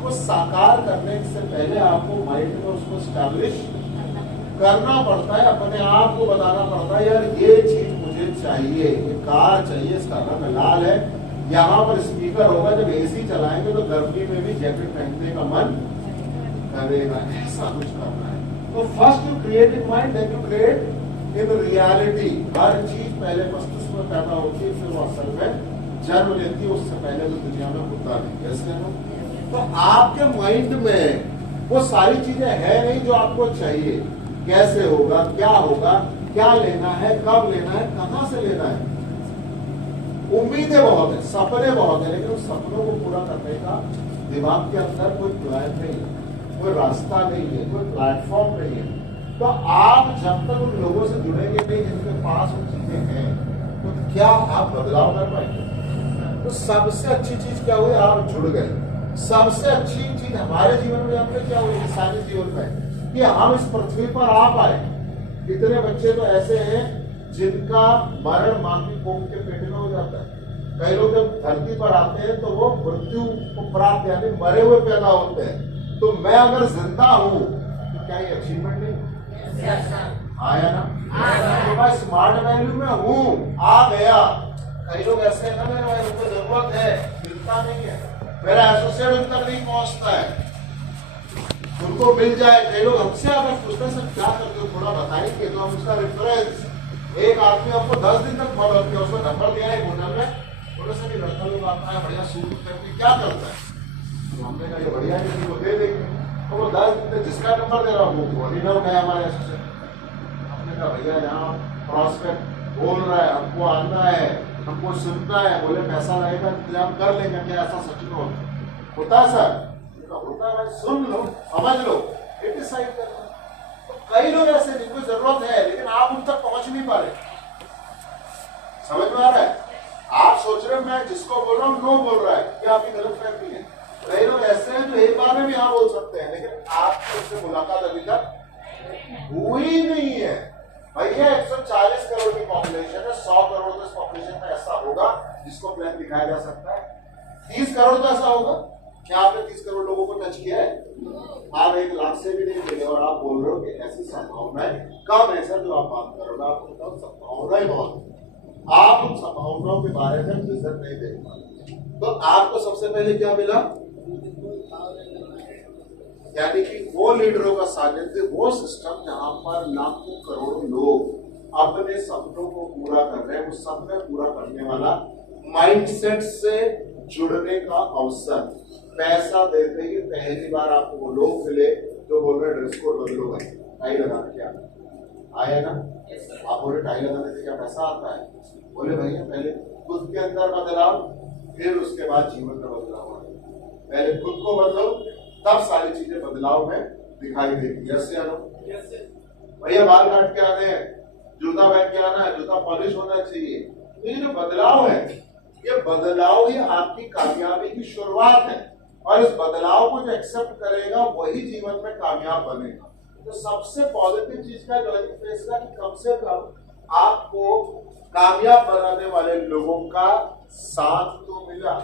उसको साकार करने से पहले आपको माइंड में उसको स्टैब्लिश करना पड़ता है, अपने आप को बताना पड़ता है यार ये चीज मुझे चाहिए, ये कार चाहिए, इसका रंग लाल है, यहाँ पर स्पीकर होगा, जब एसी चलाएंगे तो गर्मी में भी जैकेट पहनने का मन करेगा, ऐसा कुछ करना है। तो first you create in mind, then you create in reality. हर चीज पहले मस्तिष्क में पैदा होती है, फिर वो असल में जन्म लेती है, उससे पहले तो दुनिया में होता नहीं। ऐसे ना, तो आपके माइंड में वो सारी चीजें है नहीं जो आपको चाहिए। कैसे होगा, क्या लेना है, कब लेना है, कहां से लेना है। उम्मीदें बहुत है, सपने बहुत है, लेकिन उस सपनों को पूरा करने का दिमाग के अंदर कोई प्लान नहीं है, कोई रास्ता नहीं है, कोई प्लेटफॉर्म नहीं है। तो आप जब तक उन लोगों से जुड़ेंगे नहीं जिनके पास वो चीजें हैं, तो क्या आप बदलाव कर पाएंगे। तो सबसे अच्छी चीज क्या हुई, आप जुड़ गए। सबसे अच्छी चीज हमारे जीवन में हमने क्या हुई, इंसानी जीवन में, कि हम इस पृथ्वी पर आ पाए। कितने बच्चे तो ऐसे हैं जिनका मरण मां की कोख के पेट में हो जाता है। कई लोग जब धरती पर आते हैं तो वो मृत्यु को प्राप्त यानी मरे हुए पैदा होते हैं। तो मैं अगर जिंदा हूं तो क्या ये अचीवमेंट नहीं आया ना। तो मैं स्मार्ट वैल्यू में हूं, आ गया। कई लोग ऐसे हैं ना, मेरे भाई उनको जरूरत है, मिलता नहीं है, मेरा एसोसिएट उन तक नहीं पहुंचता है, उनको मिल जाए। कई लोग हमसे अगर पूछते हैं सर क्या करते हो, थोड़ा बताएंगे, तो हम उसका रेफरेंस, एक आदमी आपको 10 दिन तक फॉलो किया, उसको नंबर दिया है होटल में, बोले सर ये लड़का लोग आता है बढ़िया सूट करके, क्या करता है। तो हमने कहा ये बढ़िया है, किसी को दे देंगे। तो वो 10 दिन में जिसका नंबर दे रहा हूँ वो नहीं उठाया हमारे एसोसिएट। हमने कहा भैया यहाँ प्रॉस्पेक्ट बोल रहा है, हमको आना है, हमको सुनना है। बोले पैसा लगेगा, इंतजाम कर लेंगे। क्या ऐसा सच में होता है सर? होता है, सुन लो, समझ लो, डिसाइड कर लो। तो कई लोग ऐसे जिनको जरूरत है लेकिन आप उन तक पहुंच नहीं पा रहे। समझ में आ रहा है? आप सोच रहे हो मैं जिसको बोल रहा हूँ नो बोल रहा है, क्या आपकी गलत फहमी है। कई लोग ऐसे हैं जो एक बार में भी हाँ बोल सकते हैं, लेकिन आपसे उससे मुलाकात अभी तक हुई नहीं है। भैया 140 करोड़ की पॉपुलेशन है, 100 करोड़ तो इस पॉपुलेशन में ऐसा होगा जिसको प्लान दिखाया जा सकता है। 30 करोड़ तो ऐसा होगा। क्या आपने 30 करोड़ लोगों को टच किया है? आप 1 लाख से भी नहीं मिले और आप बोल रहे हो कि ऐसी संभावनाएं कम है सर जो आप बात कर रहे हो। आपको बताओ संभावनाएं बहुत, आप उन संभावनाओं के बारे में रिजल्ट नहीं देख पाते। तो आपको सबसे पहले क्या मिला, यानी कि वो लीडरों का सानिध्य, वो सिस्टम जहां पर लाखों करोड़ों लोग अपने सपनों को पूरा कर रहे हैं, उस सपने पूरा करने वाला माइंडसेट से जुड़ने का अवसर। पैसा देते ही पहली बार आपको वो लोग मिले जो बोल रहे ड्रेस कोड बदलो भाई, टाई लगा के आया ना। आप बोले टाई लगाने से क्या पैसा आता है? बोले भैया पहले खुद के अंदर बदलाव, फिर उसके बाद जीवन में बदलाव आए। पहले खुद को बदलो, तब सारी चीजें बदलाव में दिखाई देगी। यस या नो? भैया बाल काट के आने हैं, जूता पहन के आना है, जूता पॉलिश होना चाहिए। तो ये जो बदलाव है, ये बदलाव ही आपकी कामयाबी की शुरुआत है, और इस बदलाव को जो एक्सेप्ट करेगा वही जीवन में कामयाब बनेगा। तो सबसे पॉजिटिव चीज का जॉइनिंग फेस का कि कम से कम आपको कामयाब बनाने वाले लोगों का साथ तो मिला।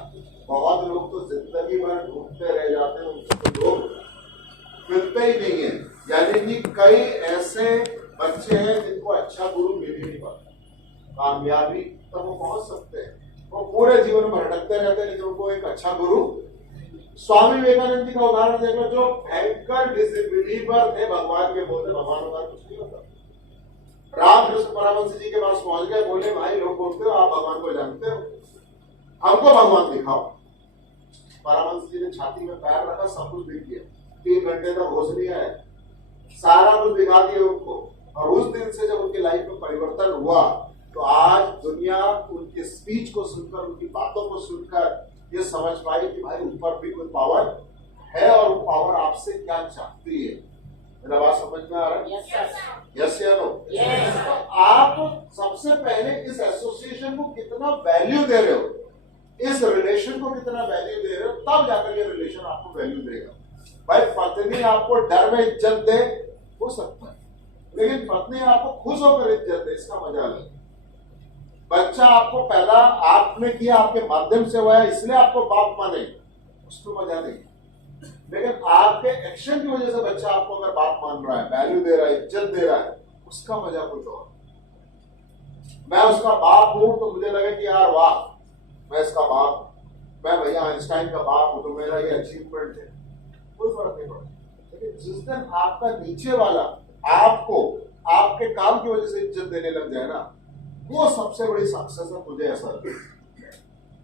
बहुत लोग तो जिंदगी भर ढूंढते रह जाते हैं, उनको तो लोग मिलते ही नहीं है। यानी कि कई ऐसे बच्चे हैं जिनको अच्छा गुरु मिल ही नहीं पाता। कामयाबी तक वो पहुंच सकते हैं, वो पूरे जीवन में भटकते रहते हैं, लेकिन उनको एक अच्छा गुरु। स्वामी विवेकानंद जी का उदाहरण देख लो, जो भयंकर डिसबिलीवर थे, भगवान के बोलते भगवान कुछ नहीं होता। रामकृष्ण परमहंस जी के पास पहुंच गए, बोले भाई लोग बोलते हो आप भगवान को जानते हो, हमको भगवान दिखाओ। परमहंस जी ने छाती में पैर रखा, सब कुछ दिख गया। 3 घंटे तक होश नहीं आया, सारा कुछ दिखा दिया उनको। और उस दिन से जब उनकी लाइफ में परिवर्तन हुआ, तो आज दुनिया उनके स्पीच को सुनकर, उनकी बातों को सुनकर ये समझ पाई कि भाई ऊपर भी कोई पावर है, और वो पावर आपसे क्या चाहती है। मेरा बात समझ में आ रहा है? यस या नो? तो आप सबसे पहले इस एसोसिएशन को कितना वैल्यू दे रहे हो, इस रिलेशन को कितना वैल्यू दे रहे हो, तब जाकर ये रिलेशन आपको वैल्यू देगा। भाई पत्नी आपको डर में इज्जत दे, हो सकता है, लेकिन पत्नी आपको खुश होकर इज्जत दे, इसका मजा ले। बच्चा आपको पैदा आपने किया, आपके माध्यम से हुआ है, इसलिए आपको बाप माने, उसको मजा नहीं। लेकिन आपके एक्शन की वजह से बच्चा आपको अगर बात मान रहा है, वैल्यू दे रहा है, इज्जत दे रहा है, उसका मजा कुछ और। मैं उसका बाप हूं तो मुझे लगे कि यार वाह मैं इसका बाप हूं, मैं भैया आइंस्टाइन का बाप हूं तो मेरा ये अचीवमेंट है, कोई फर्क नहीं पड़ता। लेकिन जिस दिन आपका नीचे वाला आपको आपके काम की वजह से इज्जत देने लग जाए ना, वो सबसे बड़ी सक्सेस है, मुझे ऐसा लगता है।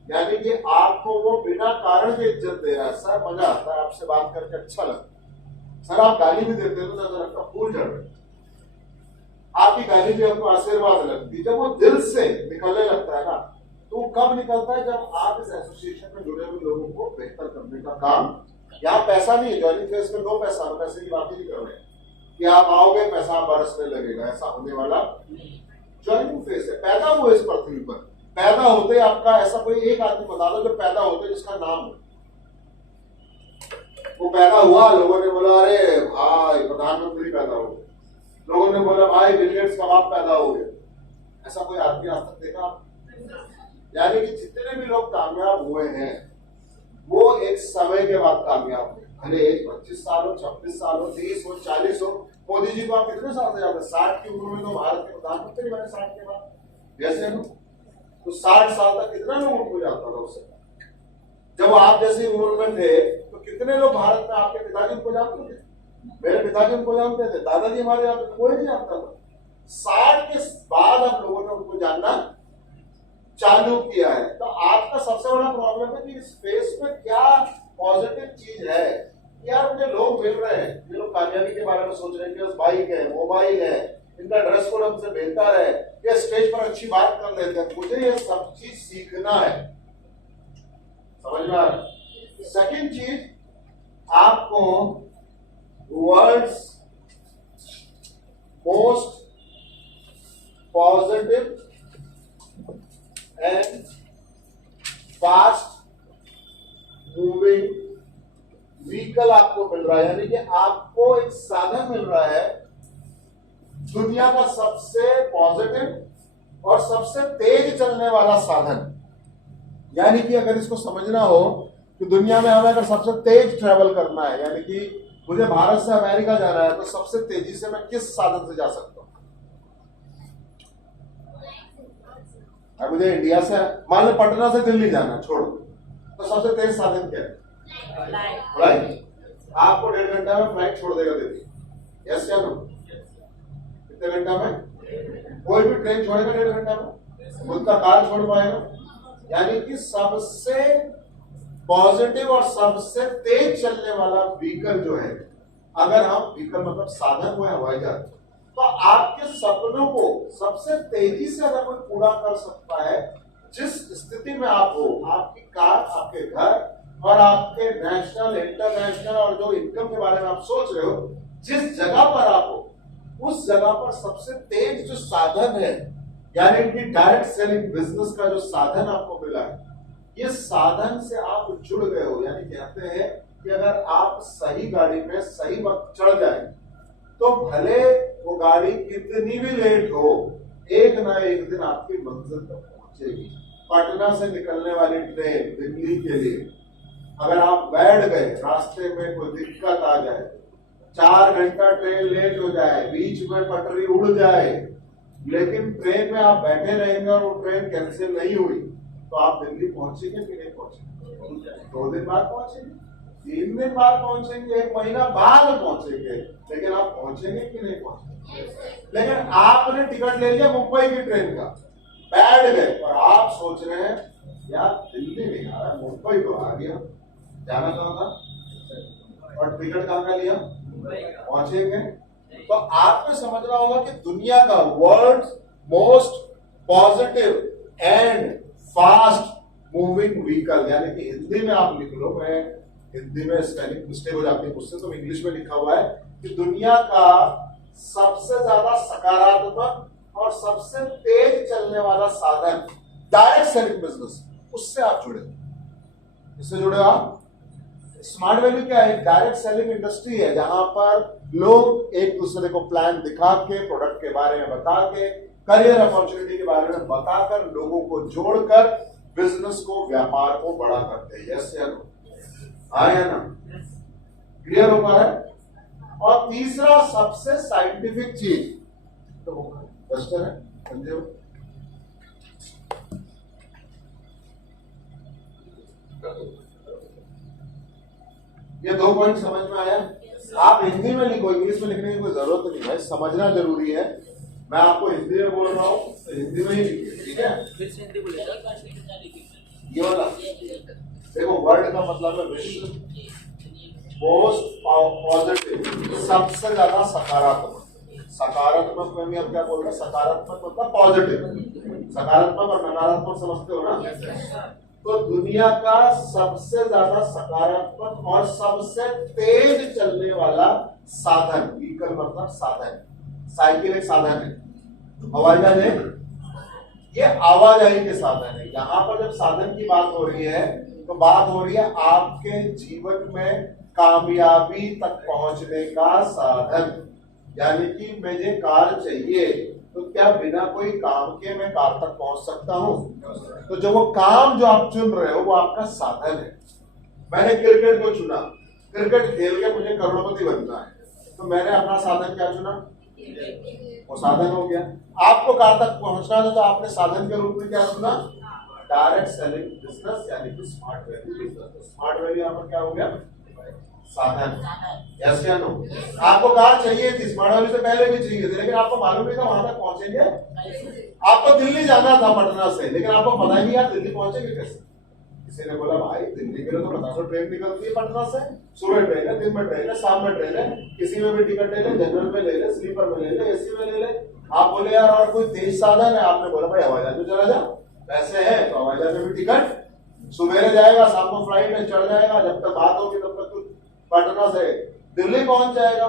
यानी कि आपको वो बिना कारण के इज्जत दे रहा है, सर मजा आता है आपसे बात करके, अच्छा लगता है, सर आप गाली भी देते हो तो लगता फूल झड़ रहे, आपकी गाली भी आपको आशीर्वाद लगती है। जब वो दिल से निकलने लगता है ना, तो वो कब निकलता है, जब आप इस एसोसिएशन में जुड़े हुए लोगों को बेहतर करने का काम। यहाँ पैसा नहीं है, ज्वाइनिंग फेज में नो पैसा, पैसे की बात ही नहीं कर रहे हैं कि आप आओगे पैसा बरसने लगेगा, ऐसा होने वाला ज्वाइनिंग फेज है। पैदा हुए इस पृथ्वी पर, पैदा होते आपका ऐसा कोई एक आदमी बता दो जो पैदा होते जिसका नाम हो, वो पैदा हुआ, लोगों ने बोला अरे भाई प्रधानमंत्री पैदा हो गए, लोगों ने बोला भाई बिल गेट्स का बाप पैदा हो गया, ऐसा कोई आदमी आज तक देखा आप? यानी कि जितने भी लोग कामयाब हुए हैं वो एक समय के बाद कामयाब हुए, भले 25 साल हो, 26 साल हो, 30 हो, 40 हो। मोदी जी को आप कितने साल से जाते हैं? 60 की उम्र में तो भारत के प्रधानमंत्री बने 60 के बाद, जैसे हम तो 60 साल तक कितना लोग उनको जाता था उससे। जब आप जैसी उम्र में थे तो कितने लोग भारत में आपके पिताजी को जानते थे? मेरे पिताजी उनको जानते थे, दादाजी हमारे यहाँ पे कोई नहीं जानता था। 60 के बाद अब लोगों ने उनको जानना चालू किया है। तो आपका सबसे बड़ा प्रॉब्लम है कि स्पेस में क्या पॉजिटिव चीज है। यार मुझे लोग मिल रहे हैं, ये लोग कामयाबी के बारे में सोच रहे हैं कि बाइक है, मोबाइल है, इनका ड्रेस कोड हमसे बेहतर है, ये स्टेज पर अच्छी बात कर लेते हैं, मुझे ये सब चीज सीखना है। समझ में आ रहा है? सेकेंड चीज, आपको world's most positive and fast moving vehicle आपको मिल रहा है, यानी कि आपको एक साधन मिल रहा है दुनिया का सबसे पॉजिटिव और सबसे तेज चलने वाला साधन। यानी कि अगर इसको समझना हो कि दुनिया में हमें अगर सबसे तेज ट्रेवल करना है, यानी कि मुझे भारत से अमेरिका जाना है, तो सबसे तेजी से मैं किस साधन से जा सकता हूं? मुझे इंडिया से मान लो पटना से दिल्ली जाना है, छोड़ो, तो सबसे तेज साधन क्या है? फ्लाइट। आपको 1.5 घंटा में फ्लाइट छोड़ देगा दिल्ली, यस या नो? कितने घंटा में? कोई भी ट्रेन छोड़ेगा 1.5 घंटा में, खुद का कार छोड़ पाएगा। यानी कि सबसे पॉजिटिव और सबसे तेज चलने वाला व्हीकल जो है, अगर हम व्हीकल मतलब साधन हुए हवाई जहाज, तो आपके सपनों को सबसे तेजी से अगर कोई पूरा कर सकता है, जिस स्थिति में आप हो, आपकी कार, आपके घर और आपके नेशनल इंटरनेशनल और जो इनकम के बारे में आप सोच रहे हो, जिस जगह पर आप हो उस जगह पर सबसे तेज जो साधन है, यानी कि डायरेक्ट सेलिंग बिजनेस का जो साधन आपको मिला है, ये साधन से आप जुड़ गए हो। यानी कहते हैं कि अगर आप सही गाड़ी में सही वक्त चढ़ जाए तो भले वो गाड़ी कितनी भी लेट हो, एक ना एक दिन आपकी मंजिल तक पहुंचेगी। पटना से निकलने वाली ट्रेन दिल्ली के लिए अगर आप बैठ गए, रास्ते में कोई दिक्कत आ जाए, 4 घंटा ट्रेन लेट हो जाए, बीच में पटरी उड़ जाए, लेकिन ट्रेन में आप बैठे रहेंगे और वो ट्रेन कैंसिल नहीं हुई, तो आप दिल्ली पहुंचेंगे कि नहीं पहुंचेंगे? 2 दिन बाद पहुंचेंगे, 3 दिन बाद पहुंचेंगे, 1 महीना बाद पहुंचेंगे, लेकिन आप पहुंचेंगे कि नहीं पहुंचेंगे? लेकिन आपने टिकट ले लिया मुंबई की ट्रेन का, बैठ गए और आप सोच रहे हैं यार दिल्ली नहीं आ रहा, मुंबई तो आ गया, जाना कहाँ था और टिकट कहाँ का लिया? पहुंचेंगे। तो आपको समझना होगा कि दुनिया का world most positive and fast moving vehicle, यानी कि हिंदी में आप लिख लो, मैं हिंदी में स्पेलिंग मिस्टेक हो जाती है मुझसे, तो इंग्लिश में लिखा हुआ है कि दुनिया का सबसे ज्यादा सकारात्मक और सबसे तेज चलने वाला साधन डायरेक्ट सेलिंग बिजनेस, उससे आप जुड़े। इससे जुड़े आप। स्मार्ट वैल्यू क्या है? डायरेक्ट सेलिंग इंडस्ट्री है जहां पर लोग एक दूसरे को प्लान दिखा के, प्रोडक्ट के बारे में बता के, करियर अपॉर्चुनिटी के बारे में बताकर, लोगों को जोड़कर बिजनेस को, व्यापार को बड़ा करते हैं। यस या नो? हाँ या ना? क्लियर हो पा रहा है? और तीसरा सबसे साइंटिफिक चीज तो डस्टर है, समझे हो? ये 2 पॉइंट समझ में आया? आप हिंदी में लिखो, इंग्लिश में लिखने की कोई जरूरत नहीं है, समझना जरूरी है। मैं आपको हिंदी में बोल रहा हूँ तो हिंदी में ही लिखिए, ठीक है? ये वाला देखो, वर्ड का मतलब है विश्व, मोस्ट पॉजिटिव, सबसे ज्यादा सकारात्मक। सकारात्मक में भी हम क्या बोल रहे हैं? सकारात्मक मतलब पॉजिटिव। सकारात्मक और नकारात्मक समझते हो ना? तो दुनिया का सबसे ज्यादा सकारात्मक और सबसे तेज चलने वाला साधन, व्हीकल मतलब साधन, साइकिल एक साधन है, हवाई जहाज है, ये आवाजाही के साधन है। यहाँ पर जब साधन की बात हो रही है तो बात हो रही है आपके जीवन में कामयाबी तक पहुंचने का साधन। यानी कि मुझे कार चाहिए तो क्या बिना कोई काम के मैं कार तक पहुंच सकता हूं? तो जो वो काम जो आप चुन रहे हो वो आपका साधन है। मैंने क्रिकेट को चुना, क्रिकेट खेल के मुझे करोड़पति बनना है, तो मैंने अपना साधन क्या चुना? वो साधन हो गया। आपको कार तक पहुंचना था तो आपने साधन के रूप में क्या चुना? डायरेक्ट सेलिंग बिजनेस, यानी कि smart value business. Smart value यहाँ पर क्या हो गया? साधन। यस या नो? आपको कार चाहिए थी, स्मार्ट वैल्यू से पहले भी चाहिए थी, लेकिन आपको मालूम नहीं था वहां तक पहुंचेंगे। आपको दिल्ली जाना था पटना से, लेकिन आपको पता ही नहीं यार दिल्ली पहुंचेंगे कैसे। किसी ने बोला भाई दिल्ली के लिए तो 50 ट्रेन निकलती है पटना से, सुबह ट्रेन है, दिन में ट्रेन है, शाम में ट्रेन है, किसी में भी टिकट ले ले, जनरल में ले ले, स्लीपर में ले ले, एसी में ले ले। आप बोले यार और कोई तेज साधन है? आपने बोला भाई हवाई जहाज में चला जा, पैसे है तो हवाई जहाज में भी टिकट, सुबह जाएगा, शाम को फ्लाइट में चढ़ जाएगा, जब तक बात होगी तब तक पटना से दिल्ली पहुंच जाएगा।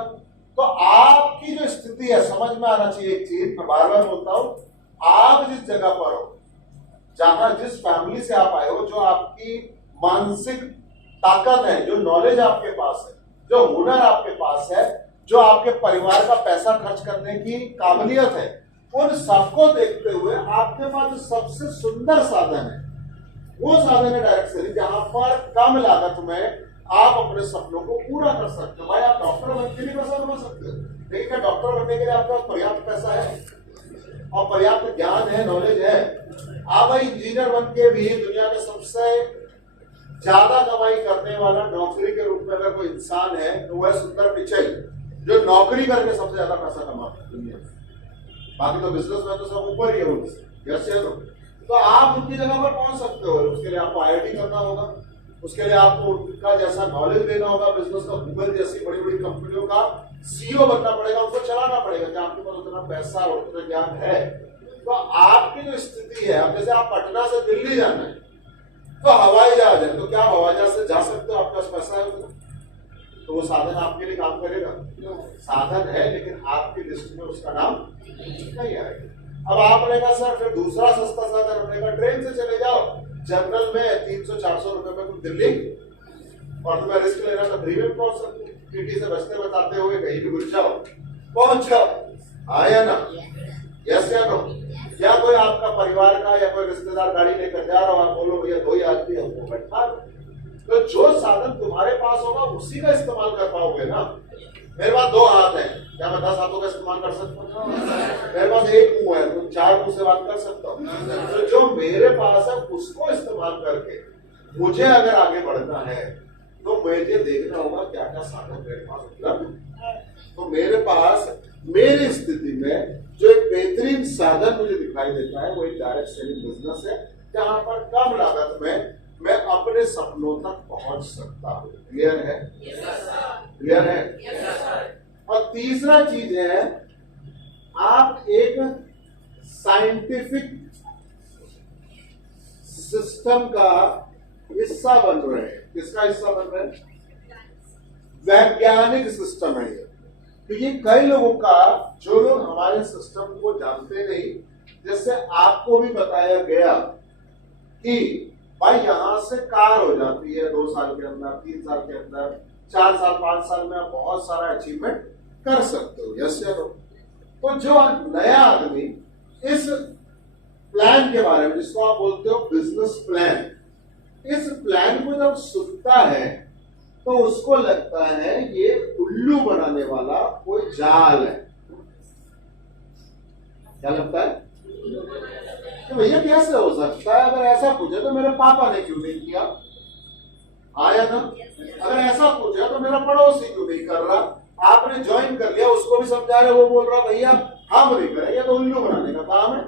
तो आपकी जो स्थिति है, समझ में आना चाहिए एक चीज, मैं बार बार बोलता हूं, आप जिस जगह पर हो, जहां जिस फैमिली से आप आए हो, जो आपकी मानसिक ताकत है, जो नॉलेज आपके पास है, जो हुनर आपके पास है, जो आपके परिवार का पैसा खर्च करने की काबिलियत है, उन सबको देखते हुए आपके पास जो सबसे सुंदर साधन है वो साधन है डायरेक्ट सेलिंग, जहां पर कम लागत में आप अपने सपनों को पूरा कर सकते हो। भाई आप डॉक्टर बनने के लिए पैसा बना सकते हो, लेकिन क्या डॉक्टर बनने के लिए आपके पास पर्याप्त पैसा है और पर्याप्त ज्ञान है, नॉलेज है? आप भाई इंजीनियर बन के भी दुनिया के सबसे ज्यादा कमाई करने वाला नौकरी के रूप में अगर कोई इंसान है तो वह सुंदर पिचाई, जो नौकरी करके सबसे ज्यादा पैसा कमाता है दुनिया में। बाकी तो बिजनेस में तो सब ऊपर ही है उनसे, यस या नो? तो आप उनकी जगह पर पहुंच सकते हो। उसके लिए आपको IIT करना होगा, उसके लिए आपको उनका जैसा नॉलेज लेना होगा, बिजनेस का गूगल जैसी बड़ी बड़ी कंपनियों का CEO बनना पड़ेगा, उनको चलाना पड़ेगा। क्या आपके पास उतना पैसा और उतना ज्ञान है? तो आपकी जो स्थिति है, अब जैसे आप पटना से दिल्ली जाना है तो हवाई जहाज है, तो क्या हवाई जहाज से जा सकते हो? आपके पास पैसा है तो वो साधन आपके लिए काम करेगा? साधन है, लेकिन आपकी लिस्ट में उसका नाम नहीं आएगा। अब आपने कहा सर फिर दूसरा सस्ता साधन, हमने कहा ट्रेन से चले जाओ, जनरल में 300-400 रुपए में तुम दिल्ली, और तुम्हें रिस्क लेना तो फ्री में पहुंच सकते हो, टीटी से बचते बताते हुए कहीं भी घुस जाओ, पहुंच जाओ। हाँ या ना? यस या नो? या कोई आपका परिवार का या कोई रिश्तेदार गाड़ी लेकर जा रहा हो, आप बोलो भैया 2 ही आदमी है, वो बैठा, तो जो साधन तुम्हारे पास होगा उसी का इस्तेमाल कर पाओगे ना। मेरे पास 2 हाथ है, क्या मैं 10 हाथों का इस्तेमाल कर सकता हूँ? मेरे पास 1 मुंह है, तुम 4 मुंह से बात कर सकता हूँ। तो जो मेरे पास है उसको इस्तेमाल करके मुझे अगर आगे बढ़ना है तो मुझे देखना होगा क्या क्या साधन मेरे पास उपलब्ध है। तो मेरे पास मेरी स्थिति में जो एक बेहतरीन साधन मुझे दिखाई देता है वो एक डायरेक्ट सेलिंग बिजनेस है, जहां पर कम लागत में मैं अपने सपनों तक पहुंच सकता हूँ। क्लियर है? क्लियर है? और तीसरा चीज है, आप एक साइंटिफिक सिस्टम का हिस्सा बन रहे हैं। किसका हिस्सा बन रहे हैं? वैज्ञानिक सिस्टम है ये। तो ये कई लोगों का, जो लोग हमारे सिस्टम को जानते नहीं, जैसे आपको भी बताया गया कि भाई यहां से कार हो जाती है 2 साल के अंदर, 3 साल के अंदर, 4 साल 5 साल में आप बहुत सारा अचीवमेंट कर सकते हो। यस या नो? तो जो नया आदमी इस प्लान के बारे में, जिसको आप बोलते हो बिजनेस प्लान, इस प्लान को जब सुनता है तो उसको लगता है ये उल्लू बनाने वाला कोई जाल है। क्या लगता है कि भैया कैसे हो सकता है, अगर ऐसा पूछे तो मेरे पापा ने क्यों नहीं किया, आया ना, अगर ऐसा पूछा तो मेरा पड़ोसी क्यों नहीं कर रहा, आपने ज्वाइन कर लिया, उसको भी समझा रहे, वो बोल रहा भैया हम नहीं करेंगे, तो उल्लू बनाने का काम है।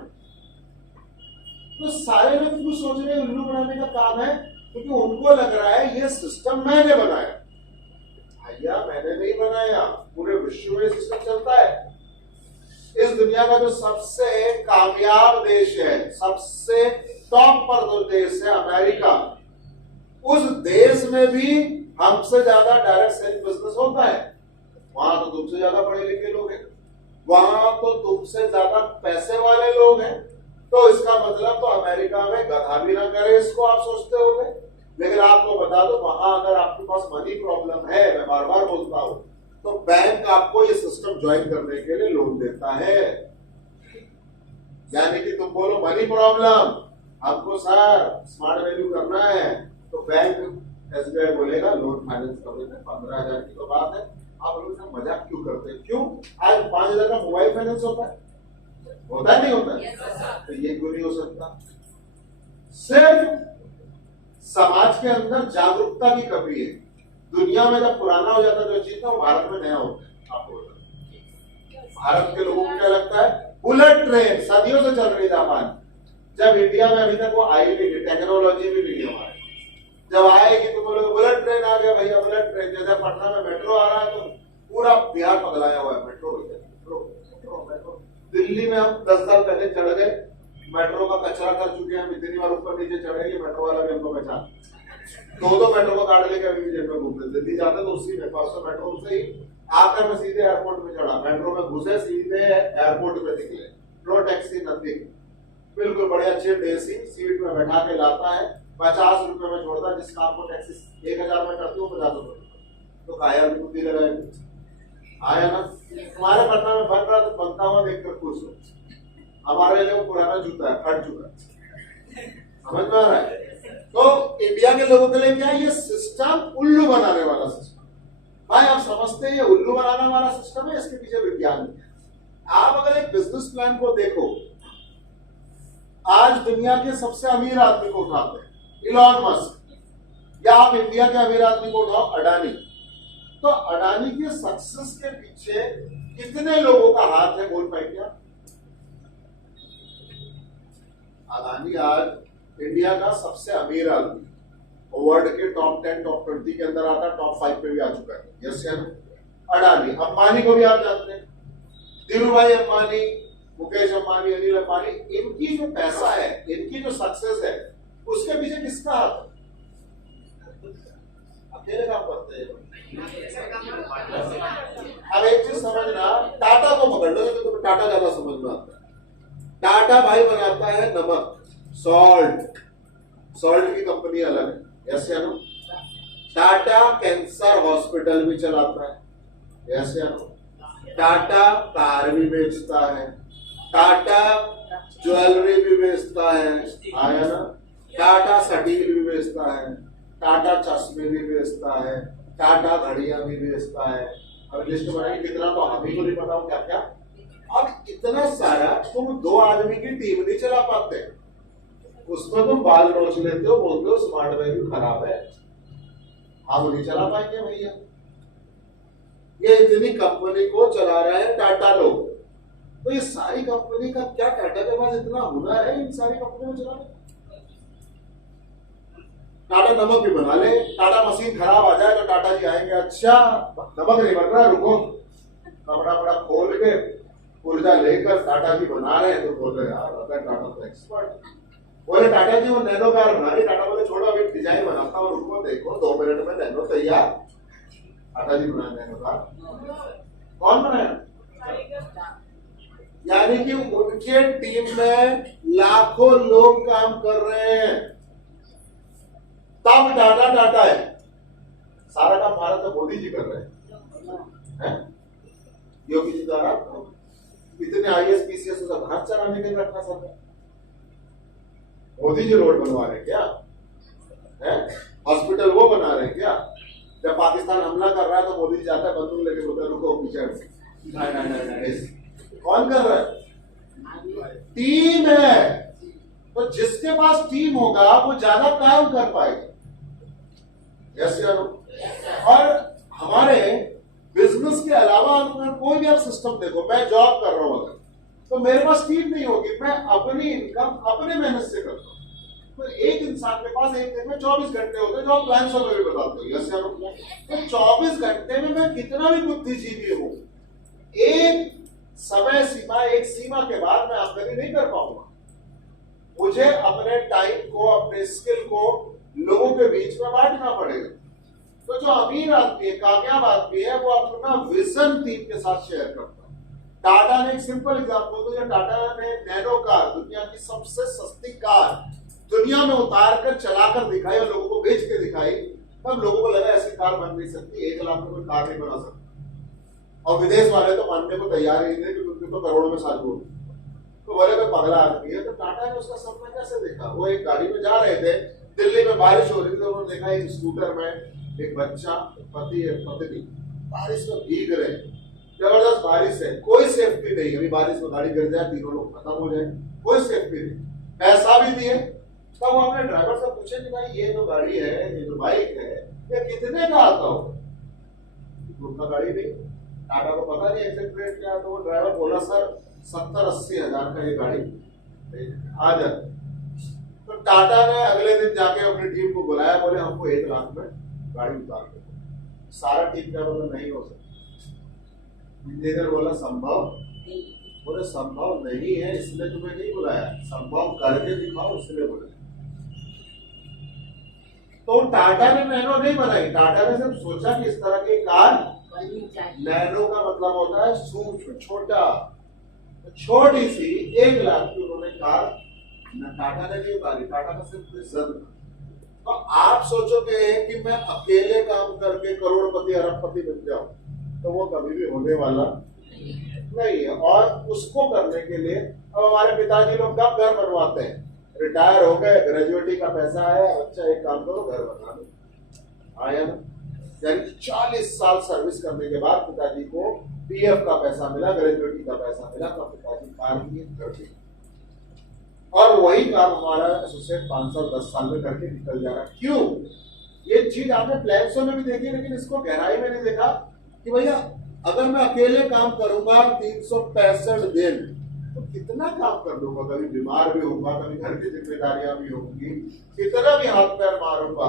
तो सारे लोग क्यों सोच रहे हैं उल्लू बनाने का काम है, क्योंकि उनको लग रहा है ये सिस्टम मैंने बनाया। भैया मैंने नहीं बनाया, पूरे विश्व में सिस्टम चलता है। इस दुनिया का जो सबसे कामयाब देश है, सबसे टॉप पर जो देश है अमेरिका, उस देश में भी हमसे ज्यादा डायरेक्ट सेलिंग बिजनेस होता है। वहां तो तुमसे ज्यादा पढ़े लिखे लोग हैं, वहां तो तुमसे ज्यादा पैसे वाले लोग हैं। तो इसका मतलब तो अमेरिका में गधा भी ना करे, इसको आप सोचते होंगे। लेकिन आपको बता दो, वहां अगर आपके पास मनी प्रॉब्लम है, मैं बार बार बोलता हूं, तो बैंक आपको ये सिस्टम ज्वाइन करने के लिए लोन देता है। यानी कि तुम बोलो मनी प्रॉब्लम, हमको सर स्मार्ट वैल्यू करना है, तो बैंक एसबीआई बोलेगा लोन फाइनेंस कर देते हैं, 15,000 की तो बात है। आप लोग इसका मजाक क्यों करते हैं? क्यों? आज 5,000 का मोबाइल फाइनेंस होता है, होता नहीं होता? तो ये क्यों नहीं हो सकता? सिर्फ समाज के अंदर जागरूकता की कमी है। दुनिया में जब पुराना हो जाता है जो चीज, तो भारत में नया होता है। आपको भारत के लोगों को क्या लगता है, बुलेट ट्रेन सदियों से चल रही जापान, जब इंडिया में अभी तक वो आई नहीं, टेक्नोलॉजी भी नहीं है हमारे। जब आएगी तो बोलोगे बुलेट ट्रेन आ गया भैया, बुलेट ट्रेन। जैसे पटना में मेट्रो आ रहा है तो पूरा बिहार पगलाया हुआ है, मेट्रो मेट्रो। दिल्ली में हम 10 साल पहले चढ़ गए, मेट्रो का कचरा कर चुके हैं, इतनी बार ऊपर नीचे चढ़ेंगे, मेट्रो वाला भी हमको पहचान, दो मेट्रो को काट लेके अभी जेब में घूमते। दिल्ली जाते तो उसी में परसों मेट्रो से ही आकर मैं सीधे एयरपोर्ट में चढ़ा, मेट्रो में घुसे, सीधे एयरपोर्ट में निकले, नो टैक्सी नथिंग, बिल्कुल बड़े अच्छे देसी सीट में बैठा के लाता है, 50 रुपए में छोड़ता है। जिस काम को टैक्सी 1,000 में करती हूँ 50 रुपए, तो काया भी बुद्धि लगाएंगे। आया ना, तुम्हारे पटना में बन रहा तो बनता हुआ देखकर खुश हो, हमारे लिए पुराना जूता है, फट चुका है, समझ में आ रहा है? तो इंडिया के लोगों के लिए क्या है, ये सिस्टम उल्लू बनाने वाला सिस्टम। भाई आप समझते हैं ये उल्लू बनाने वाला सिस्टम है, इसके पीछे विज्ञान है। आप अगर एक बिजनेस प्लान को देखो, आज दुनिया के सबसे अमीर आदमी को उठाते हैं, इलॉन मस्क, या आप इंडिया के अमीर आदमी को उठाओ, अडानी। तो अडानी के सक्सेस के पीछे कितने लोगों का हाथ है, बोल पाएंगे आप? अडानी आज इंडिया का सबसे अमीर आदमी, वर्ल्ड के टॉप 10 टॉप 20 के अंदर आता है, टॉप 5 पे भी आ चुका है। यस या नो? अडानी। अंबानी को भी आप जानते हैं, धीरूभाई अंबानी, मुकेश अंबानी, अनिल अंबानी, इनकी जो पैसा है, इनकी जो सक्सेस है, उसके पीछे किसका हाथ है? अकेले काम करते हैं। अब एक चीज समझना, टाटा को पकड़ लो, तो टाटा ज्यादा समझ में आता है। टाटा भाई बनाता है नमक, सॉल्ट, सॉल्ट की कंपनी अलग है। यस या नो? टाटा कैंसर हॉस्पिटल भी चलाता है। यस या नो? टाटा कार भी बेचता है, टाटा ज्वेलरी भी बेचता है, आया ना? टाटा स्टील भी बेचता है, टाटा चश्मे भी बेचता है, टाटा घड़ियां भी बेचता है। अब लिस्ट बनाई कितना, तो हम ही को नहीं पता क्या क्या। अब इतना सारा तुम 2 आदमी की टीम नहीं चला पाते, उसमें तुम बाल नोच लेते हो, बोलते हो स्मार्ट वैल्यू खराब है, हम नहीं चला पाएंगे भैया। ये इतनी कंपनी को चला रहा है टाटा लोग, तो ये सारी कंपनी का क्या टाटा के पास इतना हुनर है इन सारी कंपनियों को चलाने? टाटा नमक भी बना ले, टाटा मशीन खराब आ जाए तो टाटा जी आएंगे, अच्छा नमक नहीं बन रहा, रुको, कपड़ा बड़ा खोल के ऊर्जा लेकर टाटा जी बना रहे हैं, तो बोल रहे यार टाटा तो एक्सपर्ट। बोले टाटा जी वो नैनो कार बना रही, टाटा बोले छोड़ो अभी डिजाइन बनाता हूँ, रुको देखो 2 मिनट में नैनो तैयार। टाटा जी बनाया नैनो कार, कौन बनाया? यानी कि उनके टीम में लाखों लोग काम कर रहे हैं, तब टाटा टाटा है। सारा काम भारत में मोदी जी कर रहे हैं, योगी जी द्वारा इतने IAS PCS सब हाथ चलाने के लिए रखा सब, मोदी जी रोड बनवा रहे क्या है? हॉस्पिटल वो बना रहे क्या? जब पाकिस्तान हमला कर रहा है तो मोदी जी जाता है बंदूक लेके बोलता है रुको पीछे कौन कर रहा है? टीम है। तो जिसके पास टीम होगा वो ज्यादा काम कर पाएगा। यस या नो? और हमारे बिजनेस के अलावा कोई भी आप सिस्टम देखो, मैं जॉब कर रहा हूं अगर, तो मेरे पास टीम नहीं होगी, मैं अपनी इनकम अपने मेहनत से करता हूं। तो एक इंसान के पास एक दिन में 24 घंटे होते हैं, जो आप प्लान में भी बताते हो। यस या नो? तो 24 घंटे में मैं कितना भी बुद्धिजीवी हूं, एक समय सीमा, एक सीमा के बाद मैं आमदनी नहीं कर पाऊंगा। मुझे अपने टाइम को, अपने स्किल को लोगों के बीच में बांटना पड़ेगा। तो जो अमीर आदमी है, कामयाब आदमी है, वो अपना विजन टीम के साथ शेयर करता है। टाटा ने एक सिंपल एग्जांपल दिया, टाटा ने नैनो कार, दुनिया की सबसे सस्ती कार, दुनिया में उतार कर चलाकर दिखाई और लोगों को बेच के दिखाई। तब लोगों को लगा ऐसी कार बन नहीं सकती, 1 लाख में कोई कार नहीं बना सकता। और विदेश वाले तो मानने को तैयार ही नहीं, क्योंकि उनके तो करोड़ों में साल हो। तो बोले कोई पगला आदमी है। तो टाटा ने उसका सपना कैसे देखा? वो एक गाड़ी में जा रहे थे, दिल्ली में बारिश हो रही थी, तो उन्होंने देखा एक स्कूटर में एक बच्चा, पति है पत्नी, बारिश में भीग रहे, जबरदस्त बारिश है, कोई सेफ्टी नहीं, अभी बारिश में गाड़ी गिर जाए, तीनों लोग खत्म हो जाए, कोई सेफ्टी नहीं, पैसा भी दिए। तब वो अपने ड्राइवर से पूछे कि भाई ये जो गाड़ी है, ये जो बाइक है, ये कितने का आता हो? उनका गाड़ी नहीं, टाटा को पता नहीं एग्जैक्ट रेट क्या। तो वो ड्राइवर बोला सर 70-80 हजार का ये गाड़ी आ जाए। तो टाटा ने अगले दिन जाके अपनी टीम को बुलाया, बोले हमको 1 लाख में गाड़ी उतार दो। सारा टीम क्या बोला नहीं हो सकता। इंजीनियर बोला संभव, बोले संभव नहीं है इसलिए तुम्हें नहीं बुलाया, संभव करके दिखाओ इसलिए बुलाया। तो टाटा ने नैनो नहीं बनाई, टाटा ने सिर्फ सोचा कि इस तरह की कार, नैनो का मतलब होता है सूक्ष्म, छोटा, छोटी सी 1 लाख की उन्होंने कार टाटा ने नहीं उतारी, टाटा का सिर्फ विजन। तो आप सोचोगे कि मैं अकेले काम करके करोड़पति अरबपति बन जाऊं, तो वो कभी भी होने वाला नहीं है। और उसको करने के लिए अब हमारे पिताजी लोग कब घर बनवाते हैं? रिटायर हो गए, ग्रेजुएटी का पैसा आया, अच्छा एक काम करो घर बना लो, आया ना? यानी 40 साल सर्विस करने के बाद पिताजी को पीएफ का पैसा मिला, ग्रेजुएटी का पैसा मिला, तो पिताजी कार लिए घर की। और वही काम हमारा एसोसिएट 5 साल 10 साल में करके निकल जा रहा है। क्यों? ये चीज आपने प्लान्स में भी देखी, लेकिन इसको गहराई में नहीं देखा कि भैया अगर मैं अकेले काम करूंगा 365 दिन तो कितना काम कर लूंगा, कभी बीमार भी होऊंगा, कभी घर की जिम्मेदारियां भी होंगी, कितना भी हाथ पैर मारूंगा,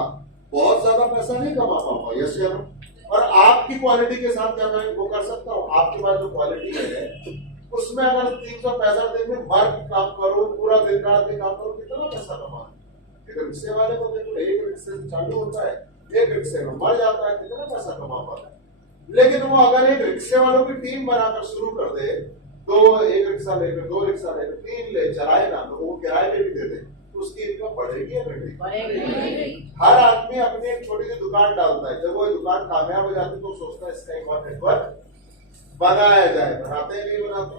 बहुत ज्यादा पैसा नहीं कमा पाऊंगा। यस या नो? और आपकी क्वालिटी के साथ क्या मैं वो कर सकता हूँ? आपके पास जो क्वालिटी है उसमें अगर 365 दिन में भर काम करो, पूरा दिन रात भी काम करो, कितना पैसा कमा? एक रिक्शे वाले को देखो, एक रिक्शे से चालू होता है, एक रिक्शे में मर जाता है, कितना पैसा कमा पाता है। लेकिन वो अगर एक रिक्शे वालों की टीम बनाकर शुरू कर दे, तो एक रिक्शा लेकर, 2 रिक्शा लेकर, 3 ले चलाएगा, तो वो किराए पे भी दे दे, तो उसकी इनकम बढ़ेगी या घटेगी? हर आदमी अपनी एक छोटी सी दुकान डालता है, जब वो दुकान कामयाब हो जाती है तो सोचता है इसका एक और नेटवर्क बनाया जाए, बनाते नहीं बनाते।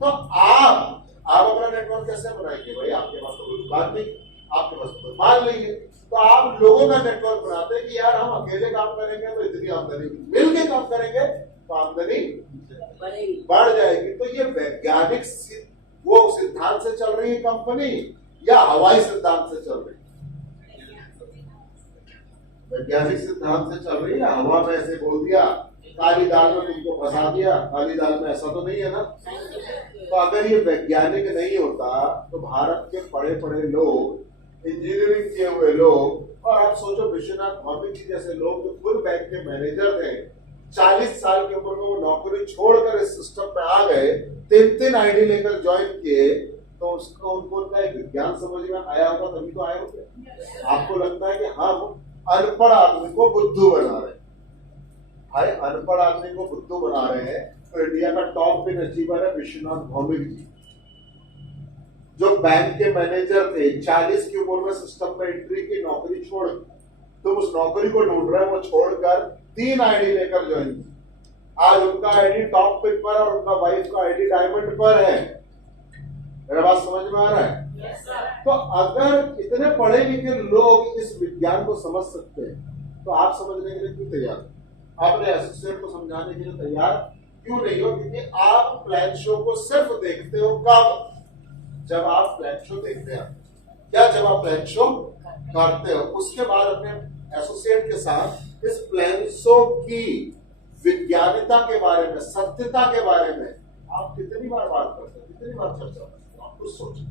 तो आप अपना नेटवर्क कैसे बनाएंगे? भाई आपके पास तो कोई दुकान नहीं, आपके पास तो माल नहीं है, तो आप लोगों का नेटवर्क बनाते हैं कि यार हम अकेले काम करेंगे तो इतनी आमदनी, मिलके काम करेंगे तो आमदनी बढ़ जाएगी। तो ये वैज्ञानिक वो सिद्धांत से चल रही है कंपनी या हवाई सिद्धांत से चल रही है? वैज्ञानिक सिद्धांत से चल रही है। हवा में ऐसे बोल दिया, काली दाल में तुमको फंसा दिया, काली दाल में, ऐसा तो नहीं है ना? तो अगर ये वैज्ञानिक नहीं होता तो भारत के पढ़े पढ़े लोग, इंजीनियरिंग किए हुए लोग, और आप सोचो विश्वनाथ भौमिक जी जैसे लोग जो खुद बैंक के मैनेजर थे, 40 साल की उम्र में वो नौकरी छोड़कर इस सिस्टम में आ गए, 3 आईडी लेकर ज्वाइन किए, तो उसको उनका एक विज्ञान समझ में आया होगा, तभी तो आए होंगे। आपको लगता है कि हम अनपढ़ आदमी को बुद्धू बना रहे हैं? भाई अनपढ़ आदमी को बुद्धू बना रहे हैं। तो इंडिया का टॉप पिन अचीवर है विश्वनाथ भौमिक जी, जो बैंक के मैनेजर थे, 40 की उम्र में सिस्टम में एंट्री की, नौकरी छोड़, तुम उस नौकरी को ढूंढ रहे हो, वो छोड़कर 3 आईडी लेकर ज्वाइन की। आज उनका आईडी टॉप पिन पर और उनका वाइफ का आईडी डायमंड पर है। मेरा बात समझ में आ रहा है? तो अगर इतने पढ़े लिखे लोग इस विज्ञान को समझ सकते हैं तो आप समझने के लिए क्यों तैयार, अपने एसोसिएट को समझाने के लिए तैयार क्यों नहीं हो? क्योंकि आप प्लान शो को सिर्फ देखते हो कब? जब आप प्लान शो देखते हैं, क्या जब आप प्लान शो करते हो, उसके बाद अपने एसोसिएट के साथ इस प्लान शो की विज्ञानिता के बारे में, सत्यता के बारे में आप कितनी बार बात करते हो, कितनी बार चर्चा करते हो, आप कुछ सोचो।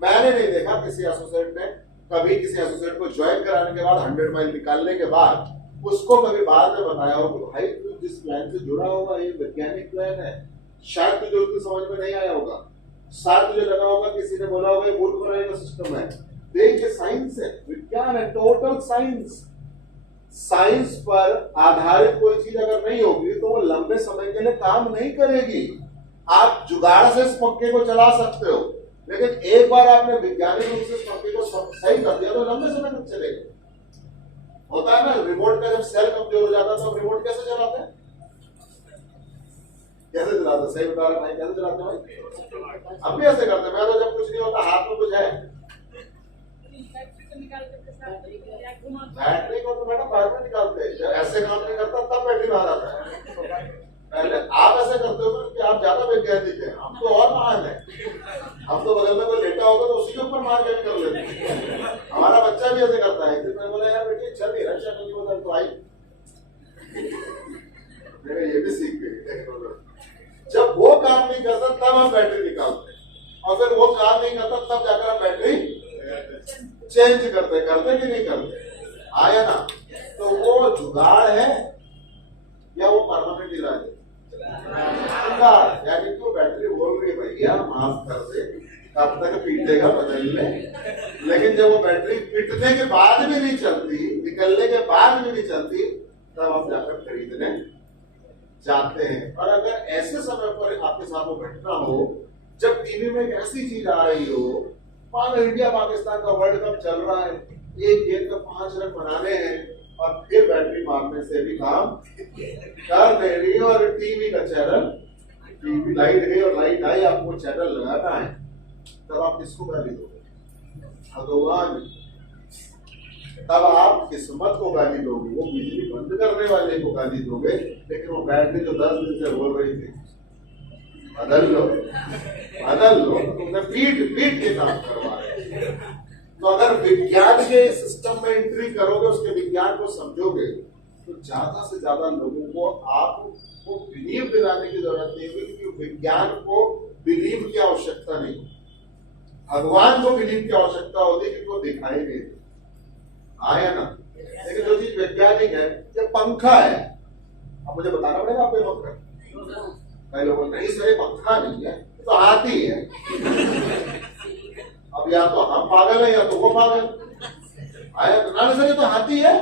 मैंने नहीं देखा किसी एसोसिएट ने कभी किसी एसोसिएट को ज्वाइन कराने के बाद 100 माइल निकालने के बाद उसको कभी बाद में बताया हो कि भाई तू जिस प्लान से जुड़ा होगा ये वैज्ञानिक प्लान है, शायद तुझे उसकी समझ में नहीं आया होगा, शायद तुझे लगा होगा किसी ने बोला होगा ये मूर्ख बनाने का सिस्टम है। देखिए साइंस है, विज्ञान है, टोटल साइंस। साइंस पर आधारित कोई चीज अगर नहीं होगी तो वो लंबे समय के लिए काम नहीं करेगी। आप जुगाड़ से इस पंखे को चला सकते हो, लेकिन एक बार आपने वैज्ञानिक रूप से इस पंखे को सही कर दिया तो लंबे समय तक चलेगा। होता है ना, रिमोट का जब सेल कमजोर हो जाता है तो रिमोट कैसे चलाते हैं? कैसे चलाते हैं? सही बता रहे भाई, कैसे चलाते हैं भाई? अब भी ऐसे करते हैं। मैं तो जब कुछ नहीं होता, हाथ में कुछ है, बैटरी को तो मैडम बाहर में निकालते हैं। जब ऐसे काम नहीं करता तब बैटरी बाहर आता है। पहले आप ऐसे करते हो कि आप ज्यादा वैज्ञानिक हैं, हम तो और महान है। हम तो बगल में कोई लेटा होगा तो उसी के ऊपर मार के कर लेते हैं। हमारा बच्चा भी ऐसे करता है। मैंने बोला यार बेटी चल नहीं रहा, चल नहीं बोला तो आई, ये भी सीख गई। जब वो काम नहीं करता तब हम बैटरी निकालते हैं, और फिर वो काम नहीं करता तब जाकर हम बैटरी चेंज करते कि नहीं करते? आया ना? तो वो जुगाड़ है या वो परमानेंट इलाज है? यानी तो बैटरी बोल रही है भैया माफ कर दे, कब तक पीटेगा बदल ले। लेकिन जब वो बैटरी पिटने के बाद भी नहीं चलती, निकलने के बाद भी नहीं चलती, तब हम जाकर खरीदने जाते हैं। और अगर ऐसे समय पर आपके साथ वो घटना हो, जब टीवी में एक ऐसी चीज आ रही हो, मान लो इंडिया पाकिस्तान का वर्ल्ड कप चल रहा है, एक गेंद में 5 रन बनाने हैं, और फिर बैटरी मारने से भी काम कर नहीं रही, और टीवी का चैनल, टीवी लाइट गई और लाइट आई, आपको चैनल लगाना है, तब आप किसको गाली दोगे? भगवान। तब आप किस्मत को गाली दोगे, वो बिजली बंद करने वाले को गाली दोगे। लेकिन वो बैटरी जो 10 दिन से बोल रही थी बदल लो, तुमने पीट के काम करवा रहे। तो अगर विज्ञान के सिस्टम में एंट्री करोगे, उसके विज्ञान को समझोगे, तो ज्यादा से ज्यादा लोगों को आपको बिलीव दिलाने की जरूरत नहीं होगी, क्योंकि विज्ञान को बिलीव की आवश्यकता नहीं, भगवान को बिलीव की आवश्यकता होती, क्योंकि वो दिखाई नहीं देती। आया ना? लेकिन जो चीज वैज्ञानिक है, ये पंखा है, अब मुझे बताना पड़ेगा आपको पंखा। कई लोगों नहीं सर पंखा नहीं है, तो हाथी है। अब या तो हम पागल है या तो वो पागल। आया तो ना सर ये तो हाथी है,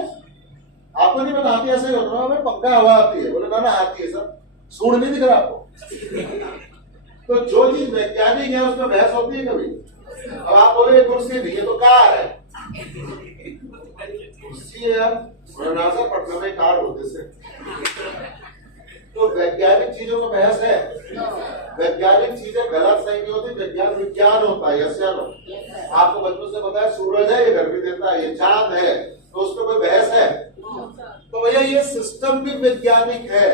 आपको नहीं पता हाथी ऐसे ही होता है, पंखा हवा आती है। बोले ना हाथी है सर, सूंड नहीं दिख रहा आपको? तो जो चीज वैज्ञानिक है उसमें बहस होती है कभी? अब आप बोले कुर्सी नहीं है तो कार है, कुर्सी है यार, पटना में कार होते से। तो वैज्ञानिक चीजों में बहस है, वैज्ञानिक चीजें गलत सही नहीं होती, विज्ञान होता है। यस या नो? आपको बचपन से पता है सूरज है, ये गर्मी देता है, ये चांद है, तो उस पर कोई बहस है? तो भैया ये सिस्टम भी वैज्ञानिक है।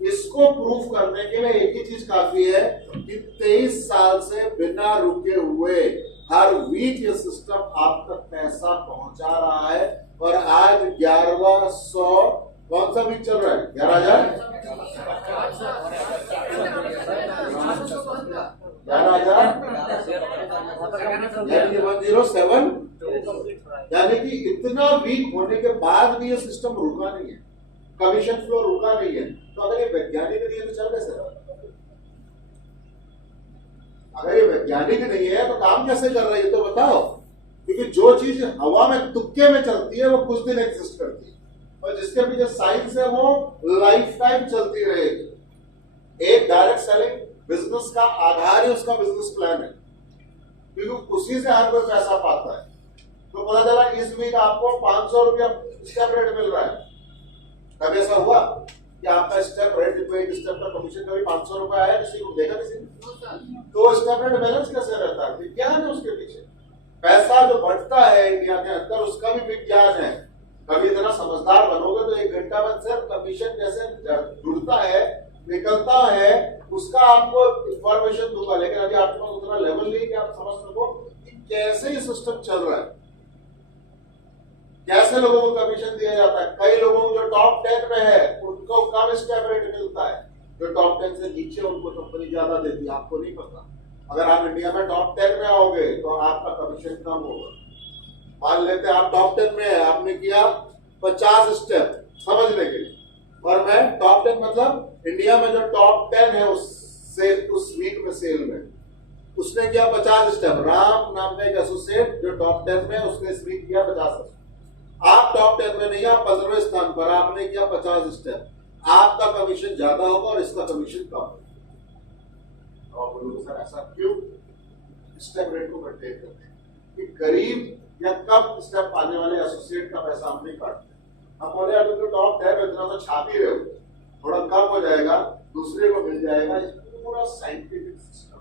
इसको प्रूफ करने के लिए एक ही चीज काफी है कि 23 साल से बिना रुके हुए हर वीक ये सिस्टम आप तक पैसा पहुंचा रहा है। और आज 1100 कौन सा वीक चल रहा है? 11,000 यानी 107, यानी कि इतना वीक होने के बाद भी ये सिस्टम रुका नहीं है, कमीशन फ्लो रुका नहीं है। तो अगर ये वैज्ञानिक नहीं है तो चल कैसे रहा? अगर ये वैज्ञानिक नहीं है तो काम कैसे कर रही है तो बताओ? क्योंकि जो चीज हवा में तुक्के में चलती है वो कुछ दिन एग्जिस्ट करती है, और जिसके पीछे साइंस है वो लाइफ टाइम चलती रहेगी। एक डायरेक्ट सेलिंग बिजनेस का आधार ही उसका बिजनेस प्लान है, क्योंकि उसी से हर कोई पैसा पाता है। तो पता चला इस वीक आपको 500 रुपया स्टेप रेट मिल रहा है। कभी ऐसा हुआ कि आपका स्टेप रेट स्टेप का कमीशन कभी 500 रुपया आया? किसी को देखा किसी ने? तो स्टेप रेट बैलेंस कैसे रहता है? विज्ञान है उसके पीछे। पैसा जो बढ़ता है इंडिया के अंदर उसका भी विज्ञान है। कभी इतना समझदार बनोगे तो 1 घंटा में सिर्फ कमीशन कैसे जुड़ता है, निकलता है, उसका आपको इंफॉर्मेशन दूंगा। लेकिन अभी आपके पास उतना लेवल नहीं कि आप समझ सको कि कैसे ये सिस्टम चल रहा है, कैसे लोगों को कमीशन दिया जाता है। कई लोगों को जो टॉप 10 में है उनको कम स्टेप रेट मिलता है, जो टॉप 10 से नीचे उनको कंपनी ज्यादा देती है, आपको नहीं पता। अगर आप इंडिया में टॉप 10 में आओगे तो आपका कमीशन कम होगा। मान लेते हैं आप टॉप 10 में है, आपने किया 50 स्टेप समझने के लिए, और मैं टॉप 10 मतलब इंडिया में जो टॉप 10 है उस वीक में सेल में, उसने किया 50 स्टेप। राम नाम का एक एसोसिएट जो टॉप 10 में, उसने इस वीक किया 50 स्टेप। आप टॉप 10 में नहीं, आप 15वें स्थान पर, आपने किया 50 स्टेप, आपका कमीशन ज्यादा होगा और इसका कमीशन कम होगा। और बोलोगे सर ऐसा क्यों? स्टेप रेट को मेंटेन करते हैं कि गरीब या कम स्टेप पाने वाले एसोसिएट का पैसा हम नहीं काटते। हम बोले अगर तो टॉप 10 में इतना तो छाप ही रहे हो, थोड़ा कम हो जाएगा, दूसरे को मिल जाएगा। पूरा साइंटिफिक सिस्टम।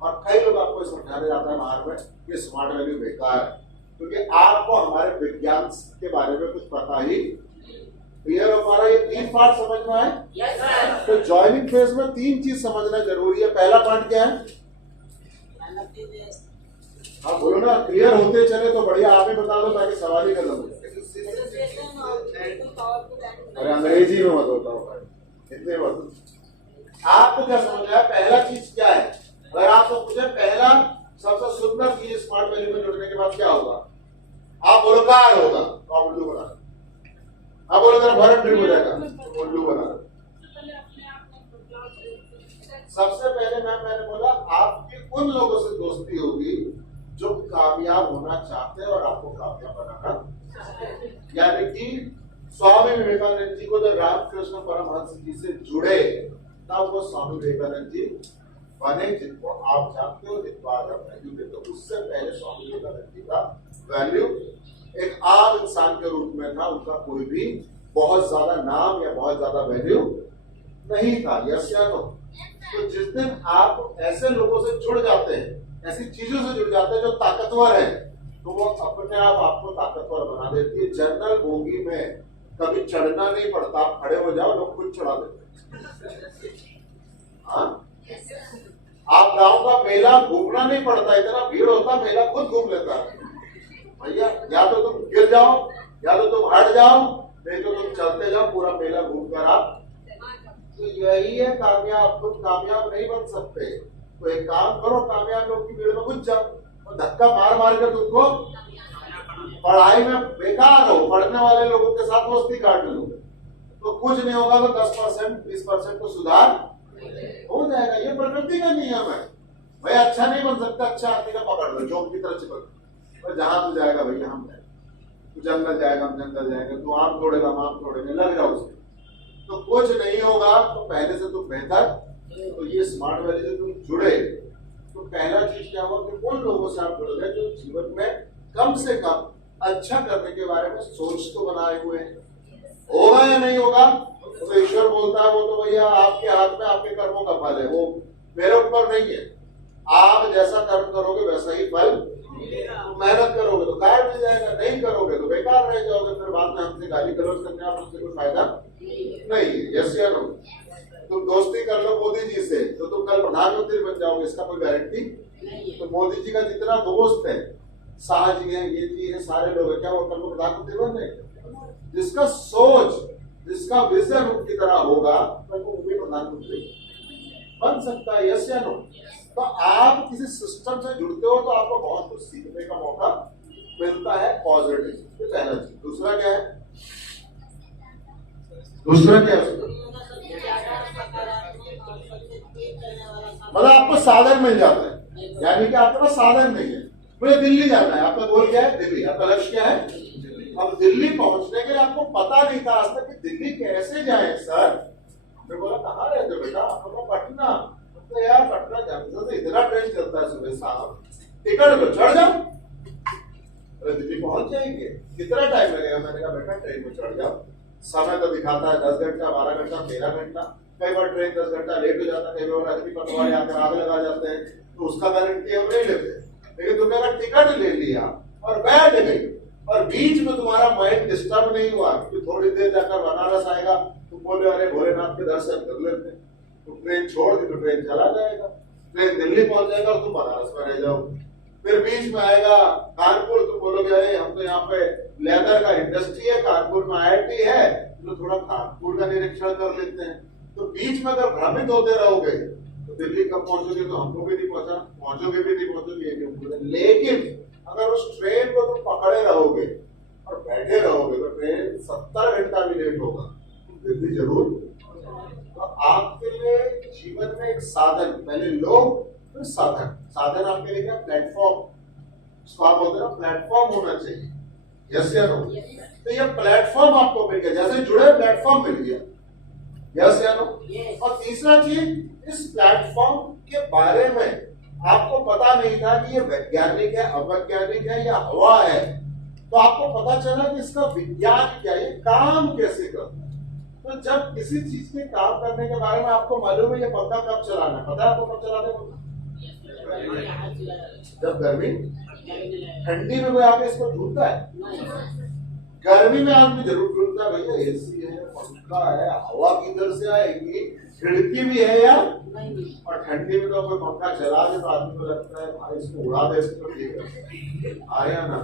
और कई लोग आपको समझाने जाता है बाहर में कि स्मार्ट वैल्यू बेकार है, क्योंकि आपको हमारे विज्ञान के बारे में कुछ पता ही। क्लियर हो पा रहा है? ये 3 पार्ट समझना है। yes, sir. तो ज्वाइनिंग फेज में 3 चीज समझना जरूरी है। पहला पार्ट क्या है? आप बोलो ना, क्लियर होते चले तो बढ़िया, आप ही बता दो ताकि सवाल ही खत्म हो जाए। अरे अंग्रेजी में मत होता हो भाई, हिंदी में मत। आपको क्या समझना है? पहला चीज क्या है? अगर आपको पूछे पहला सबसे सुंदर चीज स्मार्ट वैल्यू में जुड़ने के बाद क्या होगा, आप बोलो कार होगा, तो आप उल्लू बना। आप बोलो जरा भरत ट्रिप हो जाएगा, तो उल्लू बना। सबसे पहले मैंने बोला आपकी उन लोगों से दोस्ती होगी जो कामयाब होना चाहते हैं और आपको कामयाब बनाना। यानी कि स्वामी विवेकानंद जी को जब रामकृष्ण परमहंस जी से जुड़े तब वो स्वामी विवेकानंद जी बने, जिनको आप जानते हो, जिनको आज आप वैल्यू देते हो। उससे पहले स्वामी विवेकानंद जी का वैल्यू एक आम इंसान के रूप में था, उनका कोई भी बहुत ज्यादा नाम या बहुत ज्यादा वैल्यू नहीं था। यस या नो? तो जिस दिन आप ऐसे लोगों से जुड़ जाते हैं, ऐसी चीजों से जुड़ जाते हैं जो ताकतवर है, तो वो अपने आप आपको ताकतवर बना देती है। जनरल बोगी में कभी चढ़ना नहीं पड़ता, आप खड़े हो जाओ, लोग खुद चढ़ा देते हैं। हाँ, आप गांव का मेला घूमना नहीं पड़ता, इतना भीड़ होता, मेला खुद घूम लेता है भैया। या तो तुम गिर जाओ, या तो तुम हट जाओ, नहीं तो तुम चलते जाओ, पूरा मेला घूमकर आप। तो यही है कामयाब। तुम कामयाब नहीं बन सकते तो एक काम करो, कामयाब लोग की भीड़ में घुस जाओ और धक्का मार मार कर तुमको पढ़ाई में बेकार हो, पढ़ने वाले लोगों के साथ दोस्ती काट लो तो कुछ नहीं होगा, तो 10% 20% तो सुधार हो जाएगा। ये प्रकृति का नियम है भाई। अच्छा नहीं बन सकता, अच्छा आदमी का पकड़ लो, जोक की तरह चिपक, तो जहां तू जाएगा भैया हम जाएंगे, तू जंगल जाएगा हम जंगल जाएंगे, तू आम तोड़ेगा हम आम तोड़ेंगे, लग जाओ उसमें तो कुछ नहीं होगा। तो पहले से तुम बेहतर। तो ये स्मार्ट वैल्यू से तुम जुड़े तो पहला चीज क्या होगा कि उन लोगों से आप जुड़ गए जो जीवन में कम से कम अच्छा करने के बारे में सोच तो बनाए हुए हैं। होगा या नहीं होगा तो ईश्वर बोलता है वो तो भैया आपके हाथ में, आपके कर्मों का फल है, वो मेरे ऊपर नहीं है। आप जैसा कर्म करोगे वैसा ही फल। तो मेहनत करोगे तो काय मिल जाएगा, नहीं करोगे तो बेकार रह जाओगे, फिर बाद में हमसे गाली गलौज करने आप उससे कोई फायदा नहीं। यस या नो? तुम दोस्ती कर लो मोदी जी से तो तुम कल प्रधानमंत्री बन जाओगे, इसका कोई गारंटी। तो मोदी जी का जितना दोस्त है, शाह जी है, ये जी है, सारे लोग है, क्या वो कल को प्रधानमंत्री बन जाएंगे? जिसका सोच, जिसका विजन उनकी तरह होगा तो वो भी प्रधानमंत्री बन सकता है। यस या नो? तो आप किसी सिस्टम से जुड़ते हो तो आपको बहुत कुछ सीखने का मौका मिलता है, पॉजिटिव। ये पहला चीज। दूसरा क्या है? दूसरा क्या है? मतलब आपको साधन मिल जाता है, यानी कि आपके पास साधन नहीं है। मुझे दिल्ली जाना है, आपका गोल क्या है? दिल्ली। आपका लक्ष्य क्या है? अब दिल्ली पहुंचने के लिए आपको पता नहीं था आज तक कि दिल्ली कैसे जाए। सर हमने बोला कहाँ रहते हो बेटा? आपको पटना। तो यार पटना जंक्शन से इतना ट्रेन चलता है सुबह शाम, टिकट लो चढ़ जाओ, अरे दिल्ली पहुंच जाएंगे। कितना टाइम लगेगा? मैंने कहा बेटा ट्रेन में चढ़ जाओ। समय तो दिखाता है 10 घंटा, 12 घंटा, 13 घंटा। कई बार ट्रेन 10 घंटा लेट हो जाता है, कई बार अग्नि पटवारी आकर आग लगा जाते हैं, तो उसका गारंटी हम नहीं लेते। लेकिन तुमने अगर टिकट ले लिया और बैठ गई और बीच में तुम्हारा माइंड डिस्टर्ब नहीं हुआ कि थोड़ी देर जाकर बनारस आएगा, तुम बोले अरे भोलेनाथ के दर्शन कर लेते हैं, तो ट्रेन छोड़ दी तो ट्रेन चला जाएगा, ट्रेन दिल्ली पहुंच जाएगा और तुम बनारस में रह जाओगे। फिर बीच में आएगा कानपुर, तुम बोलोगे अरे हम तो यहाँ पे लेदर का इंडस्ट्री है, कानपुर में IIT है, तो थोड़ा कानपुर का निरीक्षण कर लेते हैं। तो बीच में अगर भ्रमित होते रहोगे तो दिल्ली कब पहुंचोगे तो हमको भी नहीं पहुंचोगे भी नहीं पहुंचोगे। लेकिन अगर उस ट्रेन को तुम पकड़े रहोगे और बैठे रहोगे तो ट्रेन 70 घंटा भी लेट होगा, दिल्ली जरूर। तो आपके लिए जीवन में एक साधन, पहले लोग फिर साधन। साधन आपके लिए क्या? प्लेटफॉर्म। इसको आप बोलते हैं प्लेटफॉर्म होना चाहिए। यस या नो? तो ये प्लेटफॉर्म आपको मिल गया, जैसे जुड़े प्लेटफॉर्म मिल गया। यस या नो? और तीसरा चीज, इस प्लेटफॉर्म के बारे में आपको पता नहीं था कि ये वैज्ञानिक है, अवैज्ञानिक है या हवा है, तो आपको पता चला कि इसका विज्ञान क्या है, काम कैसे करता है। तो जब किसी चीज के काम करने के बारे में आपको मालूम है ये पंखा कब चलाना है, पता है आपको कब चलाना है? जब गर्मी, ठंडी में कोई आके इसको ढूंढता है? गर्मी में आदमी जरूर ढूंढता है भैया AC है, पंखा है, हवा किधर से आएगी, खिड़की भी है यार। और ठंडी में तो कोई पंखा चला दे तो आदमी को लगता है भाई इसको उड़ा दे, इसको ठीक है, आया ना।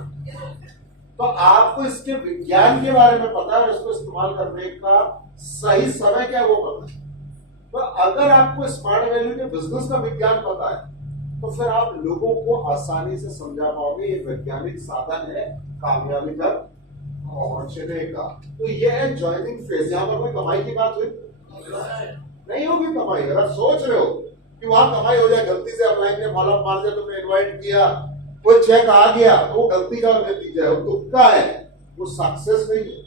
तो आपको इसके विज्ञान के बारे में पता है, इसको इस्तेमाल करने का सही समय क्या वो पता है। तो अगर आपको स्मार्ट वैल्यू के बिजनेस का विज्ञान पता है तो फिर आप लोगों को आसानी से समझा पाओगे ये वैज्ञानिक साधन है कामयाबी तक पहुंचने का। तो ये है ज्वाइनिंग फेज। यहाँ पर कोई कमाई की बात हुई नहीं होगी। कमाई अगर सोच रहे हो कि वहां कमाई हो जाए, गलती से ऑनलाइन में फॉलोअप मार दिया, तुमने इन्वाइट किया, कोई चेक आ गया, तो वो गलती का नतीजा है, वो तुक्का है, वो सक्सेस नहीं है।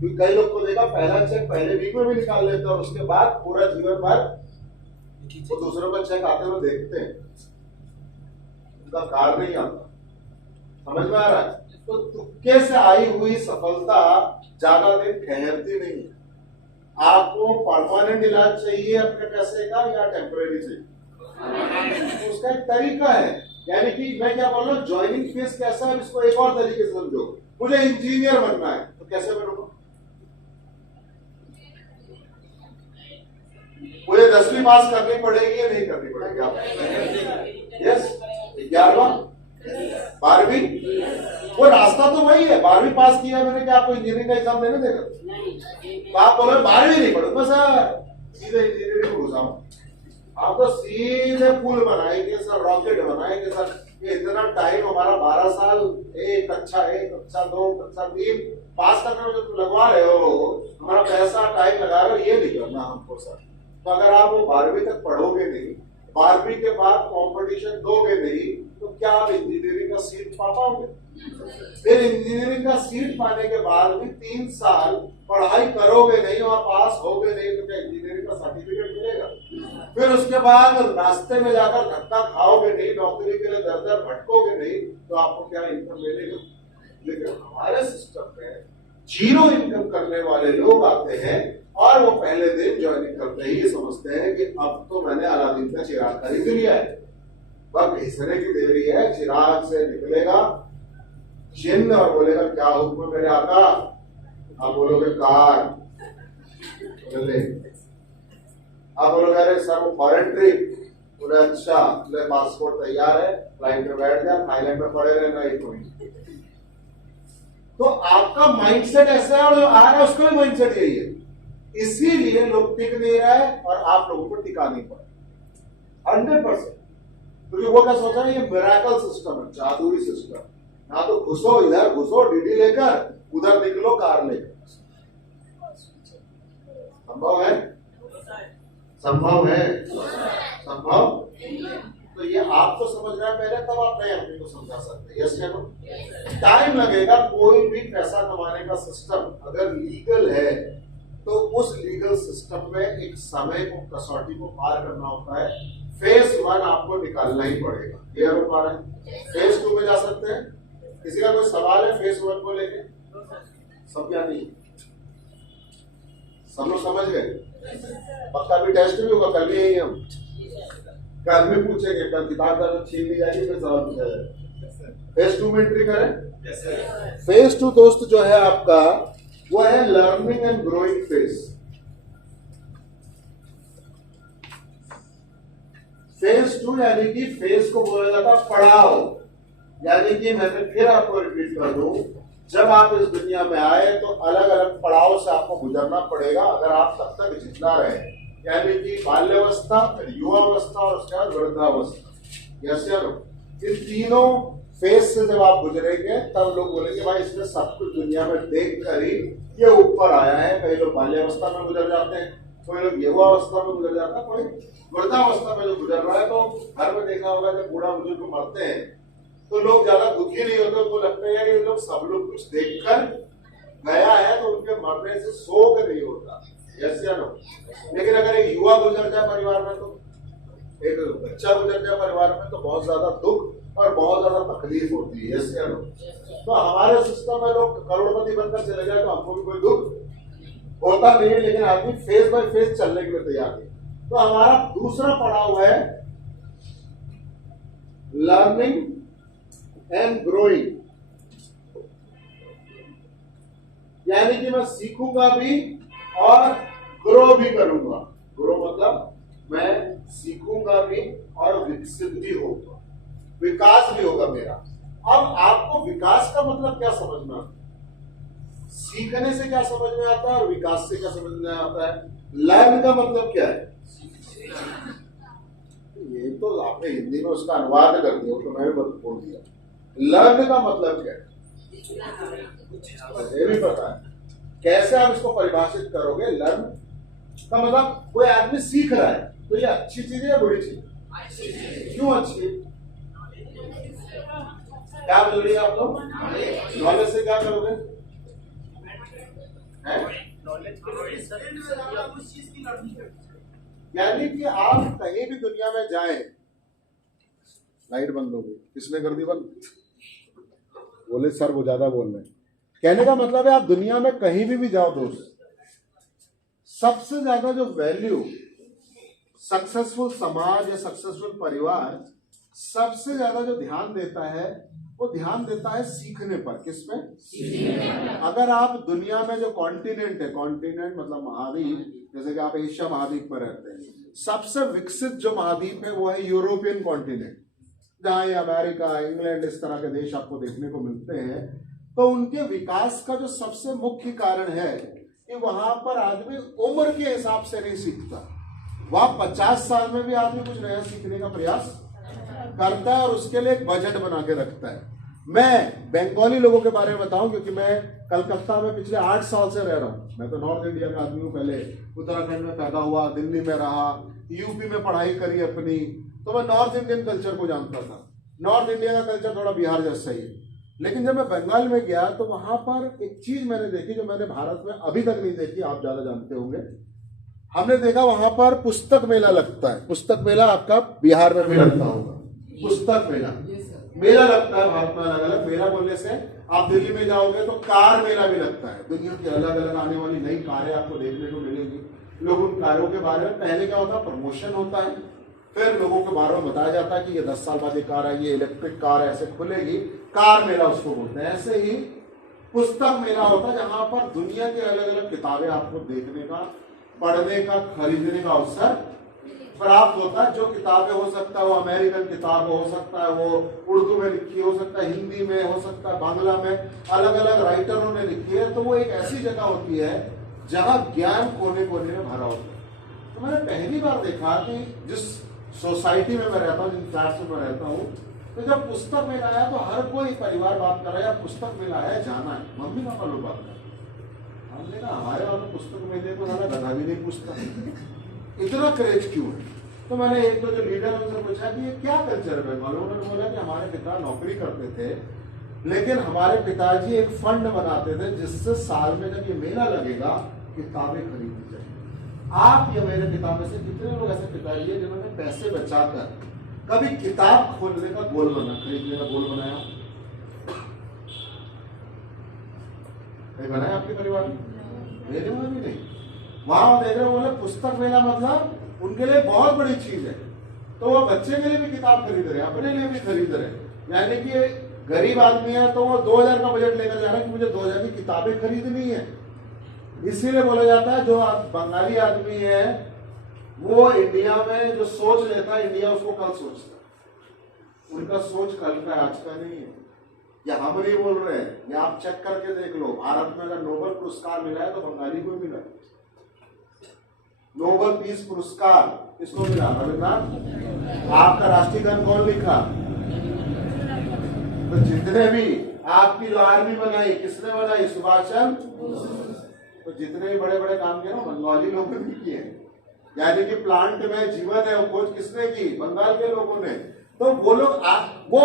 क्योंकि कई लोग को देखा पहला चेक पहले वीक में भी निकाल लेते हैं और उसके बाद पूरा जीवन भर वो दूसरों का चेक आते हुए देखते हैं, उनका कार नहीं आता। समझ में आ रहा है? तो तुक्के से आई हुई सफलता ज्यादा दिन ठहरती नहीं है। आपको परमानेंट इलाज चाहिए अपने पैसे का या टेम्परेरी चाहिए, उसका एक तरीका है। यानी कि मैं क्या बोल रहा हूँ, ज्वाइनिंग फेज कैसा है इसको एक और तरीके से समझो। मुझे इंजीनियर बनना है तो कैसे बनूंगा? मुझे 10वीं पास करनी पड़ेगी या नहीं करनी पड़ेगी? आप यस, 11वां, 12वीं, वो रास्ता तो वही है। 12वीं पास किया मैंने, क्या आपको इंजीनियरिंग का एग्जाम देने देगा? तो आप बोलो 12वीं नहीं पढ़ूंगा सर, सीधे इंजीनियरिंग में घुसाऊं। आप तो सीधे पुल बनाएंगे सर, रॉकेट बनाएंगे सर। ये इतना टाइम हमारा 12 साल, एक कक्षा 2 कक्षा 3 पास करने में जो तुम लगवा रहे हो, हमारा पैसा टाइम लगा रहे हो, ये नहीं करना हमको सर। तो अगर आप वो 12वीं तक पढ़ोगे नहीं, 12वीं के बाद कंपटीशन दोगे नहीं, तो क्या आप इंजीनियरिंग का सीट पा पाओगे? फिर इंजीनियरिंग का सीट पाने के बाद भी 3 साल पढ़ाई करोगे नहीं और पास होगे नहीं, तो क्या इंजीनियरिंग का सर्टिफिकेट मिलेगा? फिर उसके बाद रास्ते में जाकर धक्का खाओगे नहीं, नौकरी के लिए दर दर भटकोगे नहीं, तो आपको क्या इनकम मिलेगा? लेकिन हमारे सिस्टम में 0 इनकम करने वाले लोग आते हैं और वो पहले दिन ज्वाइनिंग करते ही समझते हैं कि अब तो मैंने अलादीन का चिराग खरीद लिया है, बस घिसने की देरी है। चिराग से निकलेगा जिन्न और बोलेगा क्या हुक्म मेरे आका? आप बोलोगे कार। बोले आप बोलोगे अरे सर वो फॉरेन ट्रिप। बोले अच्छा, पासपोर्ट तैयार है, फ्लाइट में बैठ जा, थाईलैंड में पड़े रहना 1 महीने। तो आपका माइंडसेट ऐसा है और जो आ रहा है उसका भी माइंडसेट यही है। इसीलिए लोग टिक नहीं रहे और आप लोगों को टिका नहीं पाए 100%। क्योंकि वो क्या सोचा है, ये मिरेकल सिस्टम है, जादुई सिस्टम। ना तो घुसो इधर, घुसो डीडी लेकर, उधर निकलो कार लेकर। संभव है? संभव है? संभव? तो ये आपको समझना है पहले, तब आप नए अपने को समझा सकते हैं। यस या नो? टाइम लगेगा। कोई भी पैसा कमाने का सिस्टम अगर लीगल है तो उस लीगल सिस्टम में एक समय को, कसौटी को पार करना होता है। फेज 1 आपको निकालना ही पड़ेगा। क्लियर हो पा रहा है? फेज 2 में जा सकते हैं। किसी का कोई सवाल है फेज 1 को लेके? सब या नहीं? सब लोग समझ गए? पक्का भी टेस्ट भी होगा, कल भी यही हम कल भी पूछेंगे, कल किताब का छीन ली जाएगी, फिर सवाल पूछा जाएगा। फेज 2 में एंट्री करें। फेज 2 दोस्त जो है आपका वो है learning and growing phase. Phase 2 यानी कि फेज को बोला जाता है पड़ाव, यानी कि मैंने फिर आपको रिपीट कर दूं, जब आप इस दुनिया में आए तो अलग अलग पड़ाव से आपको गुजरना पड़ेगा अगर आप तब तक जिंदा रहे, यानी कि बाल्यावस्था, फिर युवावस्था और उसके बाद वृद्धावस्था। यस या नो? इन तीनों फेज से जब आप गुजरेंगे तब लोग बोलेंगे भाई इसने सब कुछ दुनिया में देख कर ही ये ऊपर आया है। कई लोग बाल्यावस्था में गुजर जाते हैं, कोई लोग युवावस्था में गुजर जाता है, कोई वृद्धावस्था में जो गुजर रहा है। तो घर में देखा होगा जब बूढ़ा बुजुर्ग मरते हैं तो लोग ज्यादा दुखी नहीं होते, उनको लगता है कि ये लोग सब लोग कुछ देखकर गया है तो उनके मरने से शोक नहीं होता। यस या नो? लेकिन अगर एक युवा गुजर जाए परिवार में, तो एक बच्चा गुजर जाए परिवार में, तो बहुत ज्यादा दुख और बहुत ज्यादा तकलीफ होती है। यस या नो? तो हमारे सिस्टम में लोग करोड़पति बनकर चले जाए तो हमको भी कोई दुख होता नहीं है, लेकिन आदमी फेज बाय फेज चलने के लिए तैयार है। तो हमारा दूसरा पड़ाव है लर्निंग एंड ग्रोइंग, यानी कि मैं सीखूंगा भी और ग्रो भी करूंगा। ग्रो मतलब मैं सीखूंगा भी और विकसित भी होगा, विकास भी होगा मेरा। अब आपको विकास का मतलब क्या समझना, सीखने से क्या समझ में आता है और विकास से क्या समझ में आता है? लर्न का मतलब क्या है? ये तो आपने हिंदी में उसका अनुवाद कर दिया, तो मैंने बोल दिया। लर्न का मतलब क्या है ये भी पता है, कैसे आप इसको परिभाषित करोगे? लर्न का मतलब कोई आदमी सीख रहा है, तो ये अच्छी चीज है या बुरी चीज? क्यों अच्छी? क्या बोल रही है आप लोग? नॉलेज से क्या करोगे? यानी कि आप कहीं भी दुनिया में जाएं, लाइट बंद हो गई, किसने कर दी बंद? बोले सर वो ज्यादा बोल रहे हैं। कहने का मतलब है आप दुनिया में कहीं भी जाओ दोस्त, सबसे ज्यादा जो वैल्यू सक्सेसफुल समाज या सक्सेसफुल परिवार सबसे ज्यादा जो ध्यान देता है वो ध्यान देता है सीखने पर। किसमें? अगर आप दुनिया में जो कॉन्टिनेंट है, कॉन्टिनेंट मतलब महाद्वीप, जैसे कि आप एशिया महाद्वीप में रहते हैं, सबसे विकसित जो महाद्वीप है वो है यूरोपियन कॉन्टिनेंट, जहां ये अमेरिका, इंग्लैंड इस तरह के देश आपको देखने को मिलते हैं। तो उनके विकास का जो सबसे मुख्य कारण है कि वहां पर आदमी उम्र के हिसाब से नहीं सीखता, वहां 50 साल में भी आदमी कुछ नया सीखने का प्रयास करता है और उसके लिए एक बजट बना के रखता है। मैं बंगाली लोगों के बारे में बताऊं क्योंकि मैं कलकत्ता में पिछले 8 साल से रह रहा हूं। मैं तो नॉर्थ इंडिया का आदमी हूं, पहले उत्तराखंड में पैदा हुआ, दिल्ली में रहा, यूपी में पढ़ाई करी अपनी, तो मैं नॉर्थ इंडियन कल्चर को जानता था। नॉर्थ इंडिया का कल्चर थोड़ा बिहार जैसा ही है। लेकिन जब मैं बंगाल में गया तो वहां पर एक चीज मैंने देखी जो मैंने भारत में अभी तक नहीं देखी, आप ज्यादा जानते होंगे। हमने देखा वहां पर पुस्तक मेला लगता है। पुस्तक मेला आपका बिहार में भी लगता होगा, पुस्तक मेला लगता है भारत में अलग अलग। मेला बोलने से आप दिल्ली में जाओगे तो कार मेला भी लगता है, दुनिया की अलग अलग आने वाली नई कारें आपको देखने को मिलेंगी। लोग उन कारों के बारे में, पहले क्या होता है प्रमोशन होता है, फिर लोगों के बारे में बताया जाता है कि ये 10 साल बाद ये कार है, ये इलेक्ट्रिक कार ऐसे खुलेगी, कार मेला उसको बोलते हैं। ऐसे ही पुस्तक मेला होता है जहां पर दुनिया की अलग अलग किताबें आपको देखने का, पढ़ने का, खरीदने का अवसर प्राप्त होता है। जो किताबें हो सकता है वो अमेरिकन किताब हो सकता है, वो उर्दू में लिखी हो सकता है, हिंदी में हो सकता है, बांग्ला में, अलग अलग राइटरों ने लिखी है। तो वो एक ऐसी जगह होती है जहां ज्ञान कोने कोने में भरा होता है। तो मैंने पहली बार देखा कि जिस सोसाइटी में मैं रहता हूँ, जिन फ्लैट्स में मैं रहता हूँ, तो जब पुस्तक मेला आया तो हर कोई परिवार बात कर रहा है पुस्तक मेला है, जाना है। मम्मी पापा लोग बात कर रहे हैं। हमने कहा हमारे वालों पुस्तक मेले को ज्यादा गधा भी नहीं पूछता, इतना क्रेज क्यों है? तो मैंने एक दो जो लीडर है उनसे पूछा कि ये क्या कल्चर है बंगाल में। उन्होंने बोला कि हमारे पिता नौकरी करते थे, लेकिन हमारे पिताजी एक फंड बनाते थे जिससे साल में जब ये मेला लगेगा किताबें खरीदी जाए। आप या मेरे पिता में से कितने लोग ऐसे पिताजी है जिन्होंने पैसे बचाकर कभी किताब खोलने का गोल बना, खरीदने का गोल बनाया? बनाया आपके परिवार में? मेरे में भी नहीं। वहां देख रहे बोले पुस्तक मेला मतलब उनके लिए बहुत बड़ी चीज है, तो वो बच्चे के लिए भी किताब खरीद रहे हैं, अपने लिए भी खरीद रहे हैं। यानी कि गरीब आदमी है तो वो 2000 का बजट लेकर जा रहा है कि मुझे 2000 की किताबें खरीदनी है। इसीलिए बोला जाता है जो बंगाली आदमी है वो इंडिया में जो सोच लेता है, इंडिया उसको कल सोचता है। उनका सोच कल का आज का नहीं है। या हम नहीं बोल रहे हैं, या आप चेक करके देख लो, भारत में अगर नोबेल पुरस्कार मिला है तो बंगाली को मिला। नोबेल पीस पुरस्कार किसको मिला? रविन्द्रनाथ। आपका राष्ट्रीय गान कौन लिखा? तो जितने भी आपकी जो आर्मी बनाई किसने बनाई? सुभाष चंद्र। तो जितने भी बड़े बड़े काम किए ना बंगाली लोगों ने किए। यानी कि प्लांट में जीवन है वो खोज किसने की? बंगाल के लोगों ने। तो वो लोग वो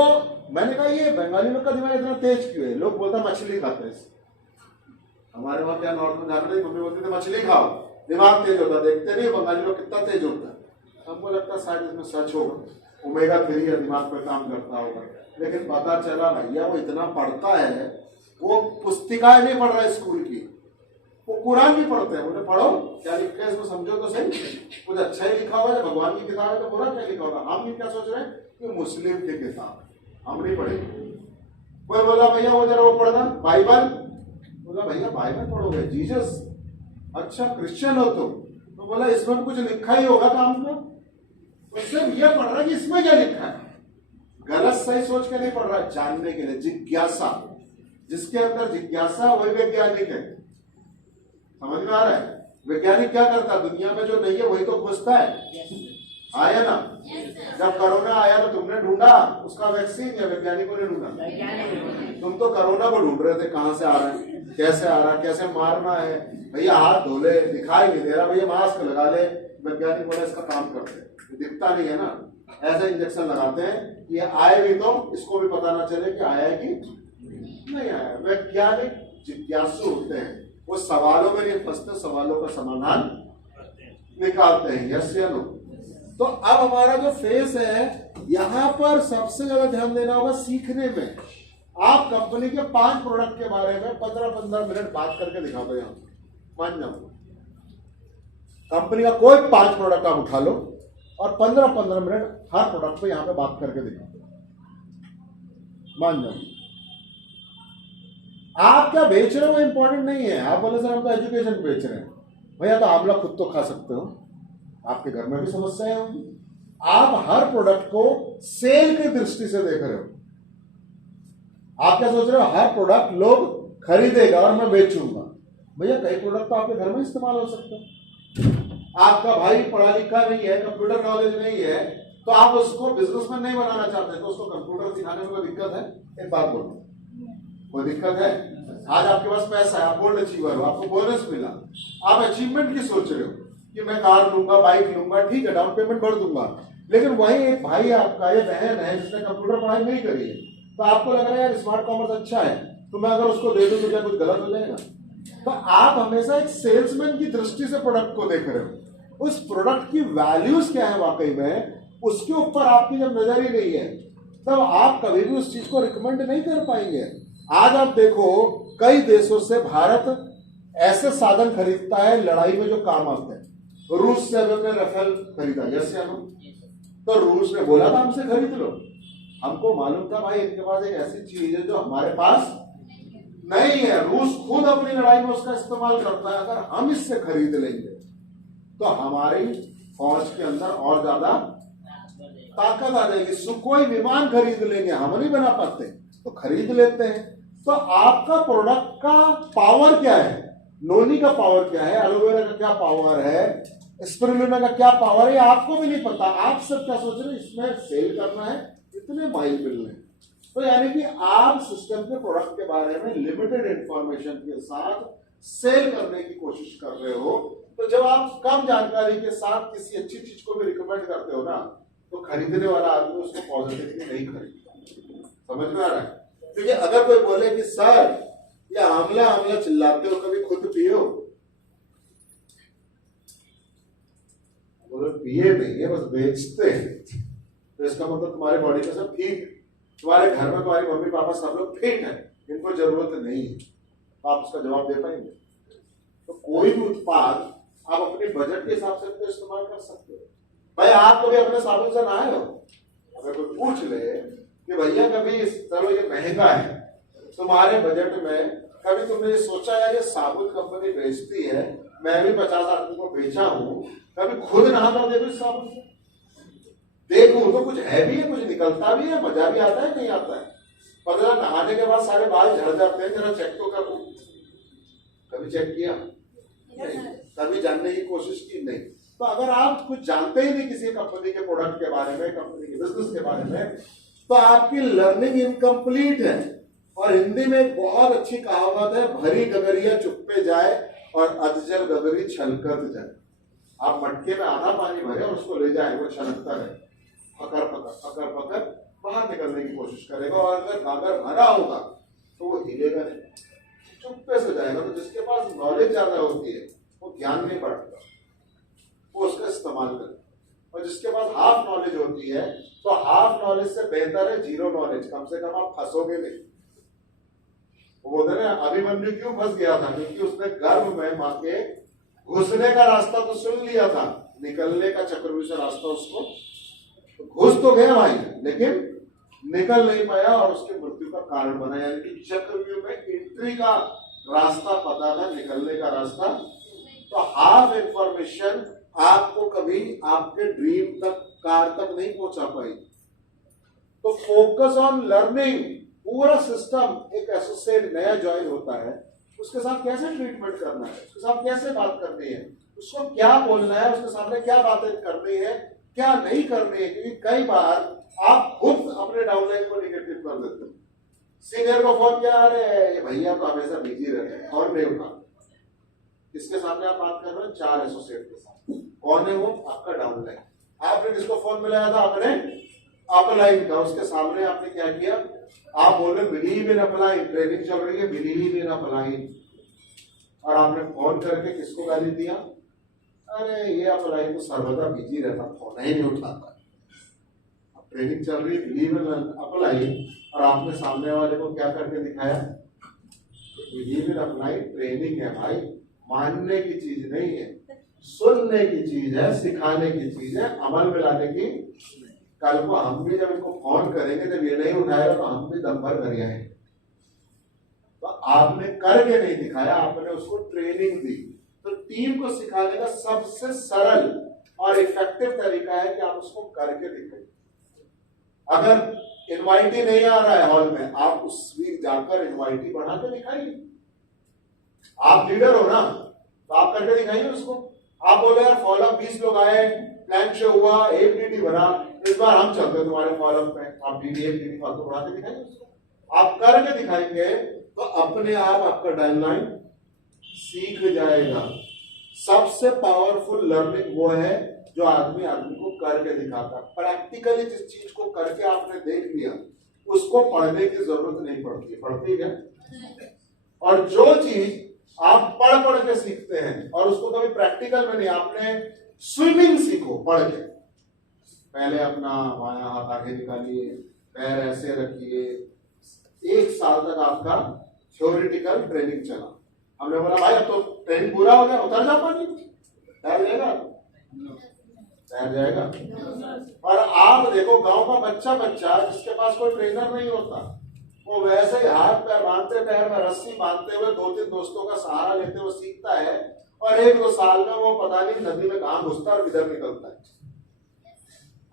मैंने कहा ये बंगाली लोग का दिमाग इतना तेज क्यों है? लोग बोलता मछली खाते हैं। हमारे वहां क्या नॉर्थ में जाना नहीं, मम्मी बोलती थी मछली खाओ दिमाग तेज होता। देखते नहीं बंगाली लोग कितना तेज होता है। हमको लगता शायद इसमें सच होगा, ओमेगा 3 है दिमाग पर काम करता होगा। लेकिन पता चला भैया वो इतना पढ़ता है, वो पुस्तिकाएं नहीं पढ़ रहा है स्कूल की, वो कुरान भी पढ़ते हैं। उन्हें पढ़ो क्या लिखा है इसमें समझो तो सही। कुछ अच्छा ही लिखा हुआ है, भगवान की किताब है तो बुरा क्या लिखा होगा? हम क्या सोच रहे हैं कि मुस्लिम की किताब हम नहीं पढ़ेंगे। कोई बोला भैया वो जरा वो पढ़ना बाइबल, बोला भैया बाइबल पढ़ोगे? जीसस अच्छा क्रिश्चियन हो तो बोला इसमें कुछ लिखा ही होगा काम को। उससे ये पढ़ रहा है कि इसमें क्या लिखा है। गलत सही सोच के नहीं पढ़ रहा है, जानने के लिए जिज्ञासा। जिसके अंदर जिज्ञासा वही वैज्ञानिक है। समझ में आ रहा है? वैज्ञानिक क्या करता है? दुनिया में जो नहीं है वही तो खोजता है। आया ना? जब कोरोना आया तो तुमने ढूंढा उसका वैक्सीन या वैज्ञानिकों ने ढूंढा? तुम तो कोरोना को ढूंढ रहे थे, कहां से आ रहा है, कैसे आ रहा है, कैसे मारना है। भैया हाथ धो ले, दिखाई नहीं दे रहा, भैया मास्क लगा ले। वैज्ञानिक बोले इसका काम करते हैं, दिखता नहीं है ना, ऐसे इंजेक्शन लगाते हैं ये आए भी तो इसको भी पता ना चले कि आया है कि नहीं आया। वैज्ञानिक जिज्ञासु होते हैं, वो सवालों में नहीं फंसते, सवालों का समाधान निकालते हैं। यस या नो? तो अब हमारा जो फेस है यहां पर सबसे ज्यादा ध्यान देना होगा सीखने में। आप कंपनी के 5 प्रोडक्ट के बारे में 15-15 मिनट बात करके दिखा दो। यहां मान जाओ कंपनी का कोई 5 प्रोडक्ट आप उठा लो और 15-15 मिनट हर प्रोडक्ट पे यहां पे बात करके दिखा दो। मान जाओ आप क्या बेच रहे हो इंपॉर्टेंट नहीं है। आप बोले सर हम तो एजुकेशन बेच रहे हैं। भैया तो आप लोग खुद तो खा सकते हो, आपके घर में भी समस्याएं होंगी। आप हर प्रोडक्ट को सेल की दृष्टि से देख रहे हो। आप क्या सोच रहे हो? हर प्रोडक्ट लोग खरीदेगा और मैं बेचूंगा। भैया कई प्रोडक्ट तो आपके घर में इस्तेमाल हो सकते हैं। आपका भाई पढ़ा लिखा नहीं है, कंप्यूटर नॉलेज नहीं है, तो आप उसको बिजनेसमैन नहीं बनाना चाहते, तो उसको कंप्यूटर सिखाने में कोई दिक्कत है? एक बात बोलो, कोई दिक्कत है? आज आपके पास पैसा है, आप गोल्ड अचीवर हो, आपको बोनस मिला, आप अचीवमेंट की सोच रहे हो कि मैं कार लूंगा, बाइक लूंगा, ठीक है डाउन पेमेंट भर दूंगा। लेकिन वही एक भाई आपका या बहन है जिसने कंप्यूटर पढ़ाई नहीं करी है, तो आपको लग रहा है यार स्मार्ट कॉमर्स अच्छा है, तो मैं अगर उसको दे दूं तो क्या कुछ गलत हो जाएगा? तो आप हमेशा एक सेल्समैन की दृष्टि से प्रोडक्ट को देख रहे हो। उस प्रोडक्ट की वैल्यूज क्या है वाकई में, उसके ऊपर आपकी जब नजर ही नहीं है तब आप कभी भी उस चीज को रिकमेंड नहीं कर पाएंगे। आज आप देखो कई देशों से भारत ऐसे साधन खरीदता है लड़ाई में जो काम आते हैं। रूस से हमने राफेल खरीदा, यस या नो? तो रूस ने बोला था हमसे खरीद लो। हमको मालूम था भाई इनके पास एक ऐसी चीज है जो हमारे पास नहीं है। रूस खुद अपनी लड़ाई में उसका इस्तेमाल करता है। अगर हम इससे खरीद लेंगे तो हमारी फौज के अंदर और ज्यादा ताकत आ जाएगी। सुखोई विमान खरीद लेंगे, हम नहीं बना पाते तो खरीद लेते हैं। तो आपका प्रोडक्ट का पावर क्या है, नोनी का पावर क्या है, एलोवेरा का क्या पावर है, स्पिरुलिना का क्या पावर है, आपको भी नहीं पता। आप सब क्या सोच रहे हैं? इसमें सेल करना है, इतने माइल मिलने। तो यानी कि आप सिस्टम के प्रोडक्ट के बारे में लिमिटेड इंफॉर्मेशन के साथ सेल करने की कोशिश कर रहे हो। तो जब आप कम जानकारी के साथ किसी अच्छी चीज को भी रिकमेंड करते हो ना, तो खरीदने वाला आदमी उसको पॉजिटिवली नहीं खरीदता। समझ में आ रहा है? क्योंकि अगर कोई बोले कि सर ये आंवला चिल्लाते हो, कभी खुद पियो, बोले पिए नहीं है बस बेचते हैं, तो इसका मतलब तुम्हारी बॉडी का सब ठीक है, तुम्हारे घर में तुम्हारी मम्मी पापा सब लोग फिट है, इनको जरूरत नहीं है। तो आप उसका जवाब दे पाएंगे? तो कोई भी उत्पाद आप अपने बजट के हिसाब से तो इस्तेमाल कर सकते हो। भाई आप कभी अपने साबुन से नहाए हो? अगर कोई पूछ ले कि भैया कभी चलो ये महंगा है, तुम्हारे बजट में कभी तुमने ये सोचा यार ये साबुन कंपनी बेचती है, मैं भी 50 आदमी को बेचा हूं, कभी खुद नहा कर देखो इस साबुन से, देखो तो कुछ है भी है, कुछ निकलता भी है, मजा भी आता है नहीं आता है, पता नहाने के बाद सारे बाल झड़ जाते हैं, जरा चेक तो करो, कभी चेक किया नहीं, कभी जानने की कोशिश की नहीं। तो अगर आप कुछ जानते ही नहीं किसी कंपनी के प्रोडक्ट के बारे में, कंपनी के बिजनेस के बारे में, तो आपकी लर्निंग इनकम्प्लीट है। और हिंदी में एक बहुत अच्छी कहावत है, भरी गगरिया चुप्पे जाए और अधजल गगरी छलकत जाए। आप मटके में आधा पानी भरे और उसको ले जाए, वो छलकता रहे, पकड़ पकड़ बाहर निकलने की कोशिश करेगा, और अगर गागर भरा होगा तो वो हिलेगा नहीं, चुप्पे से जाएगा। तो जिसके पास नॉलेज ज्यादा होती है वो ज्ञान नहीं बढ़ता, वो उसका इस्तेमाल करे, और जिसके पास हाफ नॉलेज होती है तो हाफ नॉलेज से बेहतर है जीरो नॉलेज, कम से कम आप फंसोगे नहीं। वो बोलते ना अभिमन्यु क्यों फंस गया था, क्योंकि उसने गर्भ में मां के घुसने का रास्ता तो सुन लिया था, निकलने का चक्रव्यूह से रास्ता उसको घुस तो गया भाई, लेकिन निकल नहीं पाया और उसकी मृत्यु का कारण बना। यानी कि चक्रव्यूह में एंट्री का रास्ता पता था, निकलने का रास्ता। तो हाफ इंफॉर्मेशन आपको कभी आपके ड्रीम तक, कार तक नहीं पहुंचा पाई। तो फोकस ऑन लर्निंग, पूरा सिस्टम। एक एसोसिएट नया ज्वाइन होता है, उसके साथ कैसे ट्रीटमेंट करना है, उसके साथ कैसे बात करनी है, उसको क्या बोलना है, उसके सामने क्या बातें करनी है, क्या नहीं करनी है। क्योंकि कई बार आप खुद अपने डाउनलाइन को निगेटिव कर देते हो। सीनियर को फोन किया, अरे ये भैया तो हमेशा बिजी रहते हैं और नहीं उठा। किसके सामने आप बात कर रहे हो? 4 एसोसिएट के साथ। कौन है वो? आपका डाउनलाइन। आपने किसको फोन मिलाया था? अपने अपलाइन का। उसके सामने आपने क्या किया? आप बोल रहे बिलीव इन अपलाइन, ट्रेनिंग चल रही है बिलीव इन अपलाइन, और आपने फोन करके किसको गाली दिया? अरे ये अपलाइन तो सर्वदा बिजी रहता, फोन ही नहीं उठाता। ट्रेनिंग चल रही है बिलीव इन अपलाइन, और आपने सामने वाले को क्या करके दिखाया? बिलीव इन अपलाइन ट्रेनिंग है भाई, मानने की चीज नहीं है, सुनने की चीज है, सिखाने की चीज है, अमल में लाने की। कल को हम भी जब इनको फोन करेंगे, जब ये नहीं उठाएगा तो हम भी दम भर कर आएंगे। तो आपने करके नहीं दिखाया, आपने उसको ट्रेनिंग दी। तो टीम को सिखाने का सबसे सरल और इफेक्टिव तरीका है कि आप उसको करके दिखाइए। अगर इनवाइटी नहीं आ रहा है हॉल में, आप उस वीक जाकर इनवाइटी बढ़ा के दिखाइए। आप लीडर हो ना, तो आप करके दिखाइए उसको। आप बोले यार फॉलोअप 20 लोग आए, प्लान शो हुआ, एक डीडी बना, इस बार हम चलते तुम्हारे फॉलोअप पे, आप डीडी फालतू बढ़ा के दिखाइए उसको। आप करके दिखाएंगे तो अपने आप आपका डाउनलाइन सीख जाएगा। सबसे पावरफुल लर्निंग वो है जो आदमी को करके दिखाता। प्रैक्टिकली जिस चीज को करके आपने देख लिया, उसको पढ़ने की जरूरत नहीं पड़ती। पढ़ती है? और जो चीज आप पढ़ पढ़ के सीखते हैं और उसको कभी प्रैक्टिकल में नहीं, आपने स्विमिंग सीखो पढ़ के, पहले अपना बायां हाथ आगे निकालिए, पैर ऐसे रखिए, 1 साल तक आपका थ्योरेटिकल ट्रेनिंग चला। हमने बोला भाई अब तो ट्रेनिंग पूरा हो गया, उतर जा पानी, तैर जाएगा, तैर जाएगा। और आप देखो गांव का बच्चा जिसके पास कोई ट्रेनर नहीं होता, वो वैसे ही हाथ पैर बांधते, पैर में रस्सी बांधते हुए 2-3 दोस्तों का सहारा लेते हुए सीखता है, और 1-2 साल में वो पता नहीं नदी में कहां घुसता है और किधर निकलता है।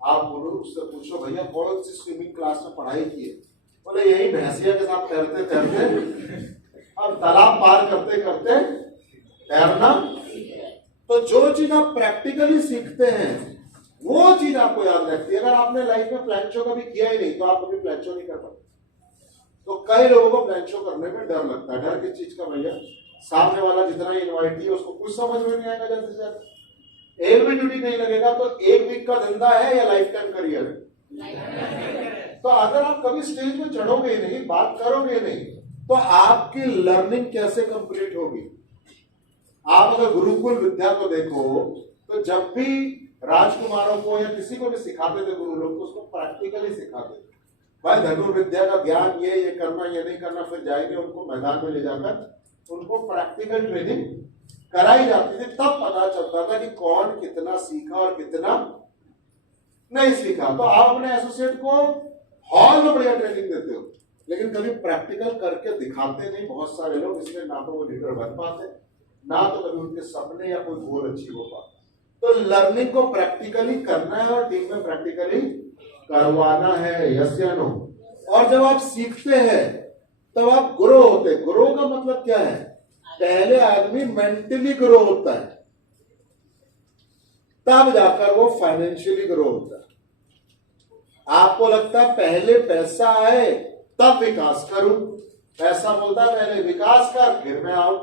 आप बोलो, उससे पूछो भैया कौन सी स्विमिंग क्लास में पढ़ाई की है? बोले यही भैंसिया के साथ तैरते तैरते, अब तालाब पार करते करते तैरना। तो जो चीज आप प्रैक्टिकली सीखते हैं वो चीज आपको याद रहती है। अगर आपने लाइफ में प्लान शो कभी किया ही नहीं तो आप कभी प्लान शो नहीं कर पाते। तो कई लोगों को प्लान शो करने में डर लगता है। डर किस चीज का भैया? सामने वाला जितना इनवाइटी है उसको कुछ समझ में नहीं आएगा, जल्दी से ज्यादा एक भी ड्यूटी नहीं लगेगा। तो 1 वीक का धंधा है या लाइफ टाइम करियर है? तो अगर आप कभी स्टेज में चढ़ोगे नहीं, बात करोगे नहीं, तो आपकी लर्निंग कैसे कंप्लीट होगी? आप अगर गुरुकुल विद्या को देखो तो जब भी राजकुमारों को या किसी को भी सिखाते थे गुरु लोग, तो उसको प्रैक्टिकली सिखाते थे। भाई धनुर्विद्या का ज्ञान ये करना, ये नहीं करना, फिर जाएंगे उनको मैदान में ले जाकर उनको प्रैक्टिकल ट्रेनिंग कराई जाती थी। तब पता चलता था कि कौन कितना सीखा और कितना नहीं सीखा। तो आप अपने एसोसिएट को हॉल में बढ़िया ट्रेनिंग देते हो, लेकिन कभी प्रैक्टिकल करके दिखाते नहीं बहुत सारे लोग, इसलिए ना तो वो लीडर बन पाते, ना तो कभी उनके सपने या कोई गोल अचीव हो पाता। तो लर्निंग को प्रैक्टिकली करना है और टीम में प्रैक्टिकली करवाना है, यस या नो। और जब आप सीखते हैं तब आप ग्रो होते। ग्रो का मतलब क्या है? पहले आदमी मेंटली ग्रो होता है, तब जाकर वो फाइनेंशियली ग्रो होता है। आपको लगता है पहले पैसा आए तब विकास करूं, पैसा बोलता है पहले विकास कर फिर मैं आऊं।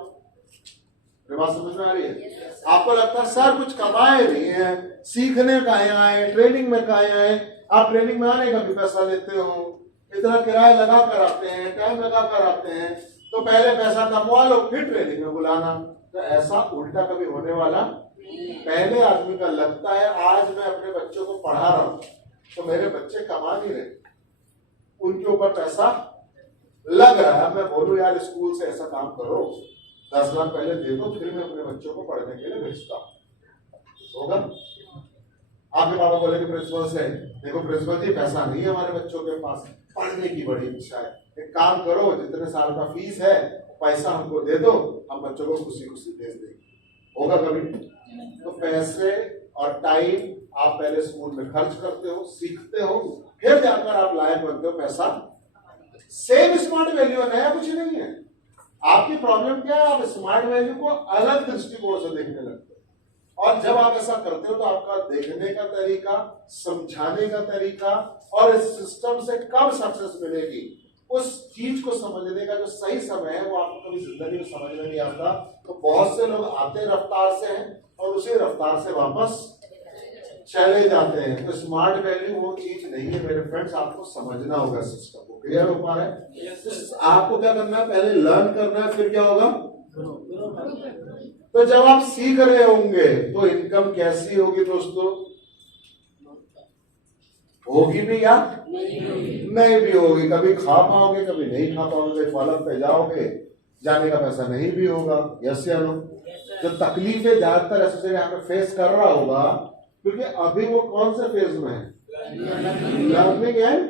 बात समझ में आ रही है? आपको लगता है सर कुछ कमाए नहीं है, सीखने का आए, ट्रेनिंग में कहा आए, आप ट्रेनिंग में आने का भी पैसा लेते हो, इतना किराया लगा कर आते हैं, टाइम लगा कर आते हैं, तो पहले पैसा कमवा लो फिर ट्रेनिंग में बुलाना। तो ऐसा उल्टा कभी होने वाला। पहले आदमी का लगता है आज मैं अपने बच्चों को पढ़ा रहा हूं तो मेरे बच्चे कमा नहीं रहे, उनके ऊपर पैसा लग रहा है। मैं बोलूं यार स्कूल से ऐसा काम करो, 10 लाख पहले दे दो, फिर मैं अपने बच्चों को पढ़ने के लिए भेजता हूं। होगा? आपके पापा बोले कि प्रिंसिपल से, देखो प्रिंसिपल जी पैसा नहीं है हमारे बच्चों के पास, पढ़ने की बड़ी इच्छा है, एक काम करो जितने साल का फीस है पैसा हमको दे दो, हम बच्चों को खुशी खुशी भेज देंगे। होगा कभी? तो पैसे और टाइम आप पहले स्कूल में खर्च करते हो, सीखते हो, फिर जाकर आप लायक बनते हो पैसा। सेम स्मार्ट वैल्यू है, नया कुछ नहीं है। आपकी प्रॉब्लम क्या है? आप स्मार्ट वैल्यू को अलग दृष्टिकोण से देखने लगते हो। और जब आप ऐसा करते हो तो आपका देखने का तरीका, समझाने का तरीका और इस सिस्टम से कब सक्सेस मिलेगी उस चीज को समझने का जो सही समय है वो आपको कभी जिंदगी में समझ में नहीं आता। तो बहुत से लोग आते रफ्तार से हैं और उसी रफ्तार से वापस चले जाते हैं। तो स्मार्ट वैल्यू वो चीज नहीं है मेरे फ्रेंड्स, आपको समझना होगा सिस्टम को। क्लियर हो पा रहा है? आपको क्या करना है? पहले लर्न करना है, फिर क्या होगा? तो जब आप सीख रहे होंगे तो इनकम कैसी होगी दोस्तों? होगी भी या नहीं भी होगी। कभी खा पाओगे, कभी नहीं खा पाओगे, फॉलोअप पे जाओगे, जाने का पैसा नहीं भी होगा। यस या नो? जो तकलीफें ज्यादातर एसोसिएट यहाँ पे फेस कर रहा होगा, क्योंकि अभी वो कौन से फेज में है? Learning and.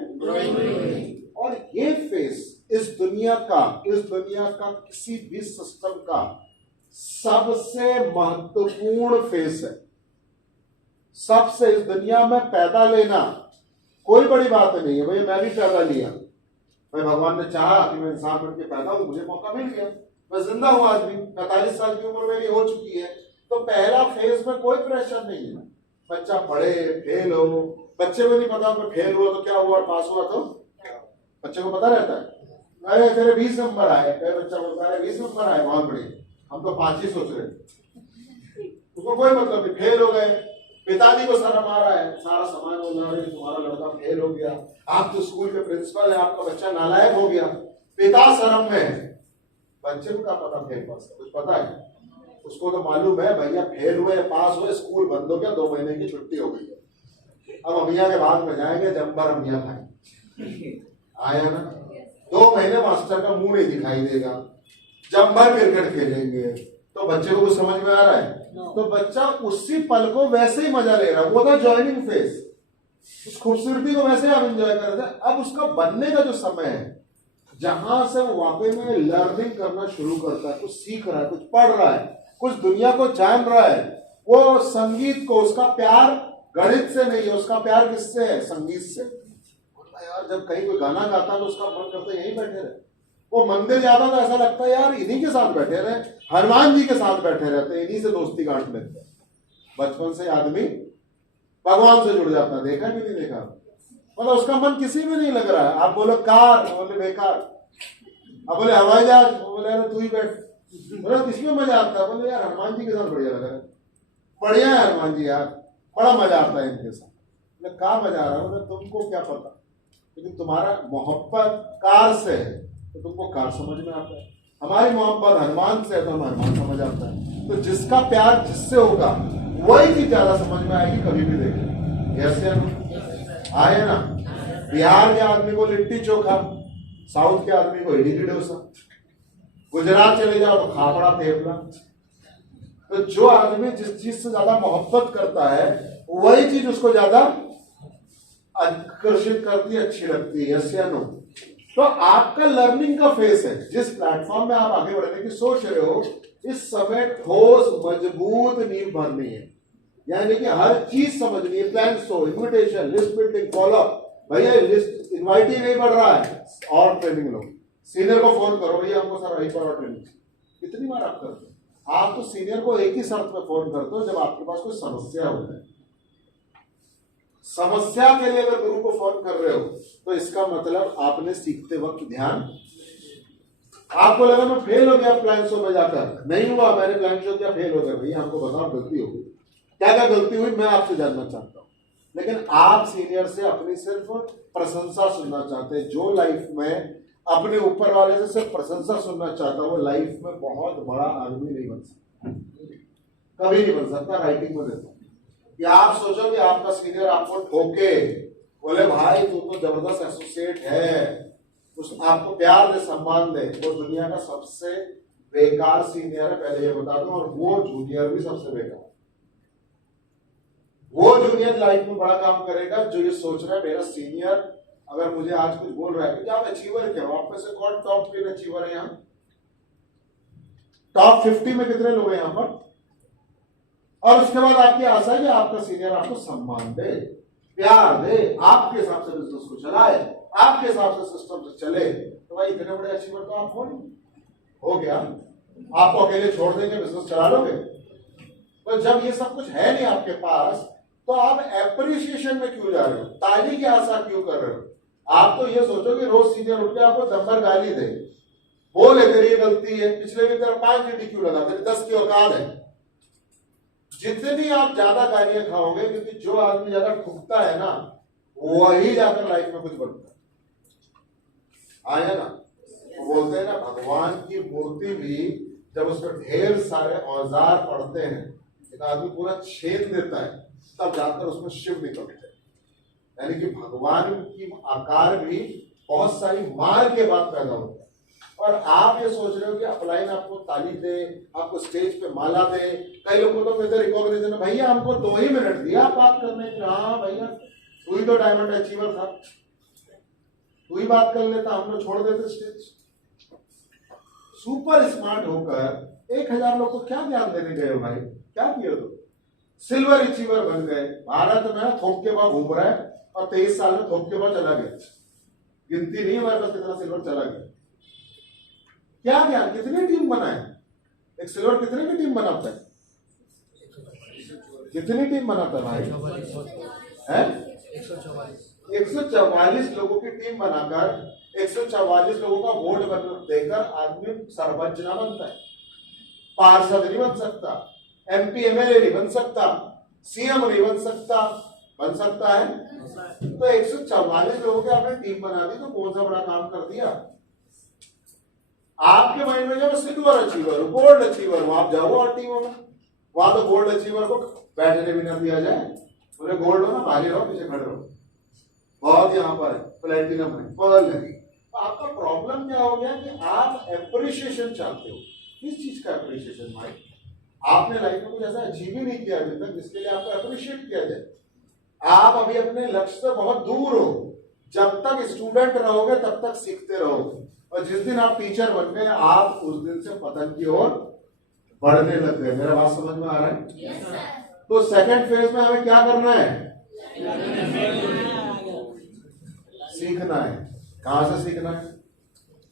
और ये फेज इस दुनिया का किसी भी सिस्टम का सबसे महत्वपूर्ण फेज है। सबसे इस दुनिया में पैदा लेना कोई बड़ी बात नहीं है। भाई मैं भी पैदा लिया, भाई भगवान ने चाहा कि मैं इंसान बन के पैदा हूं, मुझे मौका मिल गया, मैं जिंदा हूं। आज भी 45 साल की उम्र मेरी हो चुकी है। तो पहला फेज में कोई प्रेशर नहीं है। बच्चा पढ़े, फेल हो, बच्चे को नहीं पता मैं फेल हुआ तो क्या हुआ और पास हुआ तो बच्चे को पता रहता है। अरे तेरे 20 नंबर आए, बच्चा बोलता है 20 नंबर आए बहुत बढ़िया, हम तो 5 ही सोच रहे, उसको कोई मतलब नहीं। फेल हो गए, पिताजी को शर्म आ रहा है, सारा समाज बोल रहा है तुम्हारा लड़का फेल हो गया, आप तो स्कूल के प्रिंसिपल है, आपका बच्चा नालायक हो गया, पिता शर्म में है। बच्चे को क्या पता फेल पास का? कुछ पता है? उसको तो मालूम है भैया फेल हुए, पास हुए, स्कूल बंद हो गया, 2 महीने की छुट्टी हो गई, अब अमिया के बाद में जाएंगे जम्बर अमिया खाएंगे। आया ना? 2 महीने मास्टर का मुंह नहीं दिखाई देगा, जम्बर क्रिकेट खेलेंगे। तो बच्चे को कुछ समझ में आ रहा है? तो बच्चा उसी पल को वैसे ही मजा ले रहा है। वो था जॉइनिंग फेज, उस खूबसूरती को वैसे आप एंजॉय कर रहे थे। अब उसका बनने का जो समय है, जहां से वो वाकई में लर्निंग करना शुरू करता है, कुछ सीख रहा है, कुछ पढ़ रहा है, कुछ दुनिया को जान रहा है, वो संगीत को, उसका प्यार गणित से नहीं है, उसका प्यार किससे है? संगीत से। यार जब कहीं कोई गाना गाता है तो उसका मन करता है यहीं बैठे रहे। वो मंदिर जाता तो ऐसा लगता है यार इन्हीं के साथ बैठे रहे, हनुमान जी के साथ बैठे रहते, इन्हीं से दोस्ती गांठ लेते। बचपन से आदमी भगवान से जुड़ जाता है। देखा कि नहीं देखा? मतलब उसका मन किसी में नहीं लग रहा है। आप बोलो कार, बोले बेकार। अब बोले हवाई जहाज, बोले यार तू ही बैठ। बोले किसमें मजा आता है? बोले यार हनुमान जी के साथ बढ़िया लग रहा है, बढ़िया है हनुमान जी यार, बड़ा मजा आता है इनके साथ। बोले कहाँ मजा आ रहा है? तुमको क्या पता, लेकिन तुम्हारा मोहब्बत कार से है तो तुमको कार समझ में आता है, हमारी मोहब्बत हनुमान से है तो हमें हनुमान समझ आता है। तो जिसका प्यार जिससे होगा वही चीज ज्यादा समझ में आएगी, कभी भी देखें। ऐसे आए ना? बिहार के आदमी को लिट्टी चोखा, साउथ के आदमी को इडली डोसा, गुजरात चले जाओ तो खापड़ा थेपला। तो जो आदमी जिस चीज से ज्यादा मोहब्बत करता है वही चीज उसको ज्यादा आकर्षित करती है, अच्छी लगती है, यस या नो? तो आपका लर्निंग का फेस है, जिस प्लेटफॉर्म में आप आगे बढ़ने की सोच रहे हो, इस समय ठोस मजबूत नींव भरनी है, यानी कि हर चीज समझनी है। Plan show, invitation, list building, follow up. भैया लिस्ट इन्वाइट ही नहीं बढ़ रहा है, और ट्रेनिंग लो, सीनियर को फोन करो, भैया हमको सर वहीं पर और ट्रेनिंग। कितनी बार आप करते हो? आप तो सीनियर को एक ही शर्त में फोन करते हो, जब आपके पास कोई समस्या हो जाए। समस्या के लिए अगर गुरु को फोन कर रहे हो तो इसका मतलब आपने सीखते वक्त ध्यान, आपको लगा मैं फेल हो गया प्लान शो में जाकर, नहीं हुआ, मैंने प्लान शो किया, फेल हो गया। भैया हमको बताओ गलती हो गई, क्या क्या गलती हुई, मैं आपसे जानना चाहता हूं। लेकिन आप सीनियर से अपनी सिर्फ प्रशंसा सुनना चाहते हैं। जो लाइफ में अपने ऊपर वाले से सिर्फ प्रशंसा सुनना चाहता है, वो लाइफ में बहुत बड़ा आदमी नहीं बन सकता, कभी नहीं बन सकता। राइटिंग में देता कि आप सोचो कि आपका सीनियर आपको ठोके, बोले भाई तू तो जबरदस्त एसोसिएट है, उस आपको प्यार दे, सम्मान दे, वो दुनिया का सबसे बेकार सीनियर है, पहले ये बता दूं। और वो जूनियर भी सबसे बेकार। वो जूनियर लाइफ में बड़ा काम करेगा जो ये सोच रहा है मेरा सीनियर अगर मुझे आज कुछ बोल रहा है कि आप अचीवर क्या हो, आप में से कौन टॉप 10 अचीवर है? यहाँ टॉप 50 में कितने लोग हैं यहाँ पर? और उसके बाद आपकी आशा है कि आपका सीनियर आपको सम्मान दे, प्यार दे, आपके हिसाब से बिजनेस को चलाए, आपके हिसाब से सिस्टम से चले। तो भाई इतने बड़े अचीवर तो आप हो गया, आपको अकेले छोड़ देंगे, बिजनेस चला लोगे? तो जब ये सब कुछ है नहीं आपके पास, तो आप एप्रिसिएशन में क्यों जा रहे हो, ताली की आशा क्यों कर रहे हो? आप तो ये सोचो कि रोज सीनियर उठ के आपको दमभर गाली दे, बोले तेरी ये गलती है, पिछले भी तरह 5 ड्यूटी क्यों लगा, तेरी 10 की औकात है। जितनी आप ज्यादा गालियां खाओगे, क्योंकि जो आदमी ज्यादा ठुकता है ना, वही जाकर लाइफ में कुछ बनता है। आया ना? तो बोलते हैं ना, भगवान की मूर्ति भी जब उस पर ढेर सारे औजार पड़ते हैं, एक आदमी पूरा छेद देता है, तब जाकर उसमें शिव निकलते हैं। यानी कि भगवान की आकार भी बहुत सारी मार के बाद पैदा होता है। और आप ये सोच रहे हो कि अपलाइन आपको ताली दे, आपको स्टेज पे माला दे। कई लोगों को तो रिकॉग्निशन, भैया हमको 2 ही मिनट दिया बात करने की। हाँ भैया, तू ही तो डायमंड अचीवर था, तू ही बात कर लेता, हम लोग छोड़ देते स्टेज। सुपर स्मार्ट होकर 1000 लोग को क्या ज्ञान देने गए हो भाई? क्या किए तो? सिल्वर अचीवर बन गए, भारत में थोक के बाद घूम रहा है, और 23 साल में थोक के बाद चला गया। गिनती नहीं हमारे पास कितना सिल्वर चला गया। क्या ज्ञान, कितनी टीम बनाए? एक सिल्वर कितने की टीम बनाता है? कितनी टीम बनाता है भाई? 144 लोगों की टीम बनाकर 144 लोगों का वोट देकर आदमी सरपंच ना बनता है, पार्षद नहीं बन सकता, MP MLA नहीं बन सकता, CM नहीं बन सकता। बन सकता है? तो 144 लोगों की आपने टीम बना दी, तो कौन सा बड़ा काम कर दिया? आपके माइंड में जब सिल्वर अचीवर, गोल्ड अचीवर, आप जाओ और टीमों में, वहां तो गोल्ड अचीवर को बैठने भी ना दिया जाए, बोले गोल्ड हो ना, भारी रहो, पीछे खड़े रहो, बहुत यहाँ पर प्लेटिनम है, बदल लगी। तो आपका प्रॉब्लम क्या हो गया कि आप एप्रिशिएशन चाहते हो। किस चीज का एप्रिशिएशन भाई? आपने लाइफ में कुछ ऐसा अचीव ही नहीं किया अभी तक जिसके लिए आपको अप्रिशिएट किया जाए। आप अभी अपने लक्ष्य से बहुत दूर हो। जब तक स्टूडेंट रहोगे तब तक सीखते रहोगे, और जिस दिन आप टीचर बन गए, आप उस दिन से पतन की ओर बढ़ने लग गए। मेरा बात समझ में आ रहा है? yes, तो सेकंड फेज में हमें क्या करना है? सीखना है। कहां से सीखना है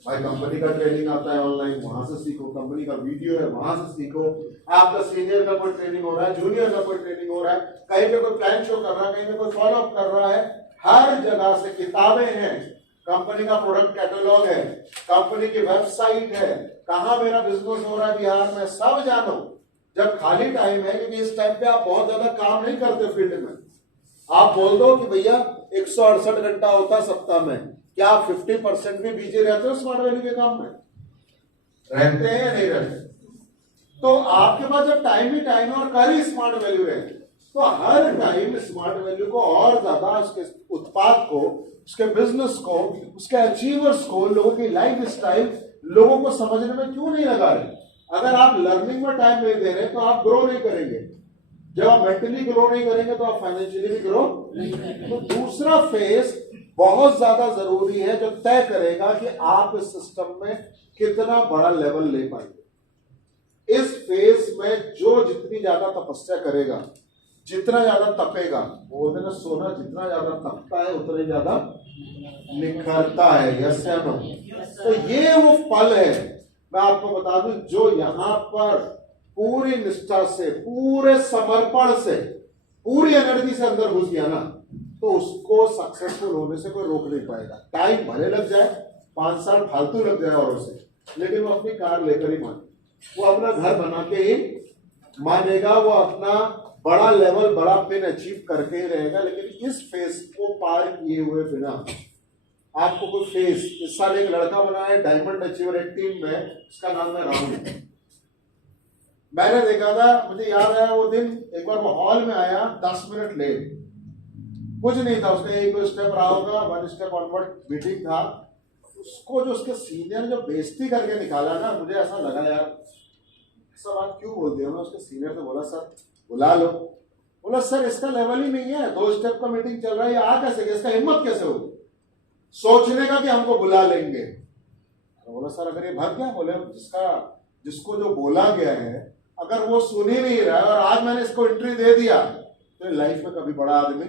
भाई? कंपनी का ट्रेनिंग आता है ऑनलाइन, वहां से सीखो। कंपनी का वीडियो है, वहां से सीखो। आपका सीनियर का कोई ट्रेनिंग हो रहा है, जूनियर का कोई ट्रेनिंग हो रहा है, कहीं पे कोई प्लान शो कर रहा है, कहीं पे कोई फॉलोअप कर रहा है, हर जगह से किताबें हैं, कंपनी का प्रोडक्ट कैटलॉग है, कंपनी की वेबसाइट है, कहां मेरा बिजनेस हो रहा है बिहार में, सब जानो। जब खाली टाइम है, क्योंकि इस टाइम पे आप बहुत ज्यादा काम नहीं करते फील्ड में, आप बोल दो कि भैया 168 घंटा होता है सप्ताह में, क्या आप 50% भी बिजी रहते हो स्मार्ट वैल्यू के काम में? रहते हैं या नहीं रहते? तो आपके पास जब टाइम ही टाइम है और कल ही स्मार्ट वैल्यू है, तो हर टाइम स्मार्ट वैल्यू को और ज्यादा, उसके उत्पाद को, उसके बिजनेस को, उसके अचीवर्स को, लोगों की लाइफ स्टाइल, लोगों को समझने में क्यों नहीं लगा रहे? अगर आप लर्निंग में टाइम नहीं दे रहे तो आप ग्रो नहीं करेंगे। जब आप मेंटली ग्रो नहीं करेंगे तो आप फाइनेंशियली भी ग्रो। तो दूसरा फेज बहुत ज्यादा जरूरी है जो तय करेगा कि आप इस सिस्टम में कितना बड़ा लेवल ले पाएंगे। इस फेज में जो जितनी ज्यादा तपस्या करेगा, जितना ज्यादा तपेगा, वो बोलते ना सोना जितना ज्यादा तपता है उतना ज्यादा निखरता है। यस या नो? तो ये वो फल है। मैं आपको बता दूं, जो यहां पर पूरी निष्ठा से, पूरे समर्पण से, पूरी एनर्जी से अंदर घुस गया ना, तो उसको सक्सेसफुल होने से कोई रोक नहीं पाएगा। टाइम भले लग जाए, 5 साल फालतू लग जाए औरों से, लेकिन वो अपनी कार लेकर ही माने, वो अपना घर बना के ही मानेगा, वो अपना बड़ा लेवल, बड़ा पिन अचीव करके ही रहेगा। लेकिन इस फेज को पार किए हुए बिना आपको कोई फेज, इस साल एक लड़का बना है डायमंड अचीवर एक टीम में, उसका नाम है राहुल। मैंने देखा था, मुझे याद आया वो दिन, एक बार वो हॉल में आया 10 मिनट लेट, कुछ नहीं था, उसने एक स्टेप रहा होगा, 1 स्टेप ऑनवर्ड मीटिंग था। उसको जो उसके सीनियर जो बेइज्जती करके निकाला ना, मुझे ऐसा लगा यार ऐसा बात क्यों बोल दिया। मैं उसके सीनियर से बोला सर बुला लो। बोला सर इसका लेवल ही नहीं है, 2 स्टेप का मीटिंग चल रहा है, आ कैसे गया, इसका हिम्मत कैसे हो सोचने का कि हमको बुला लेंगे। तो बोला सर अगर ये भर गया, बोले जिसको जो बोला गया है अगर वो सुन ही नहीं रहा है, और आज मैंने इसको एंट्री दे दिया, तो लाइफ में कभी बड़ा आदमी,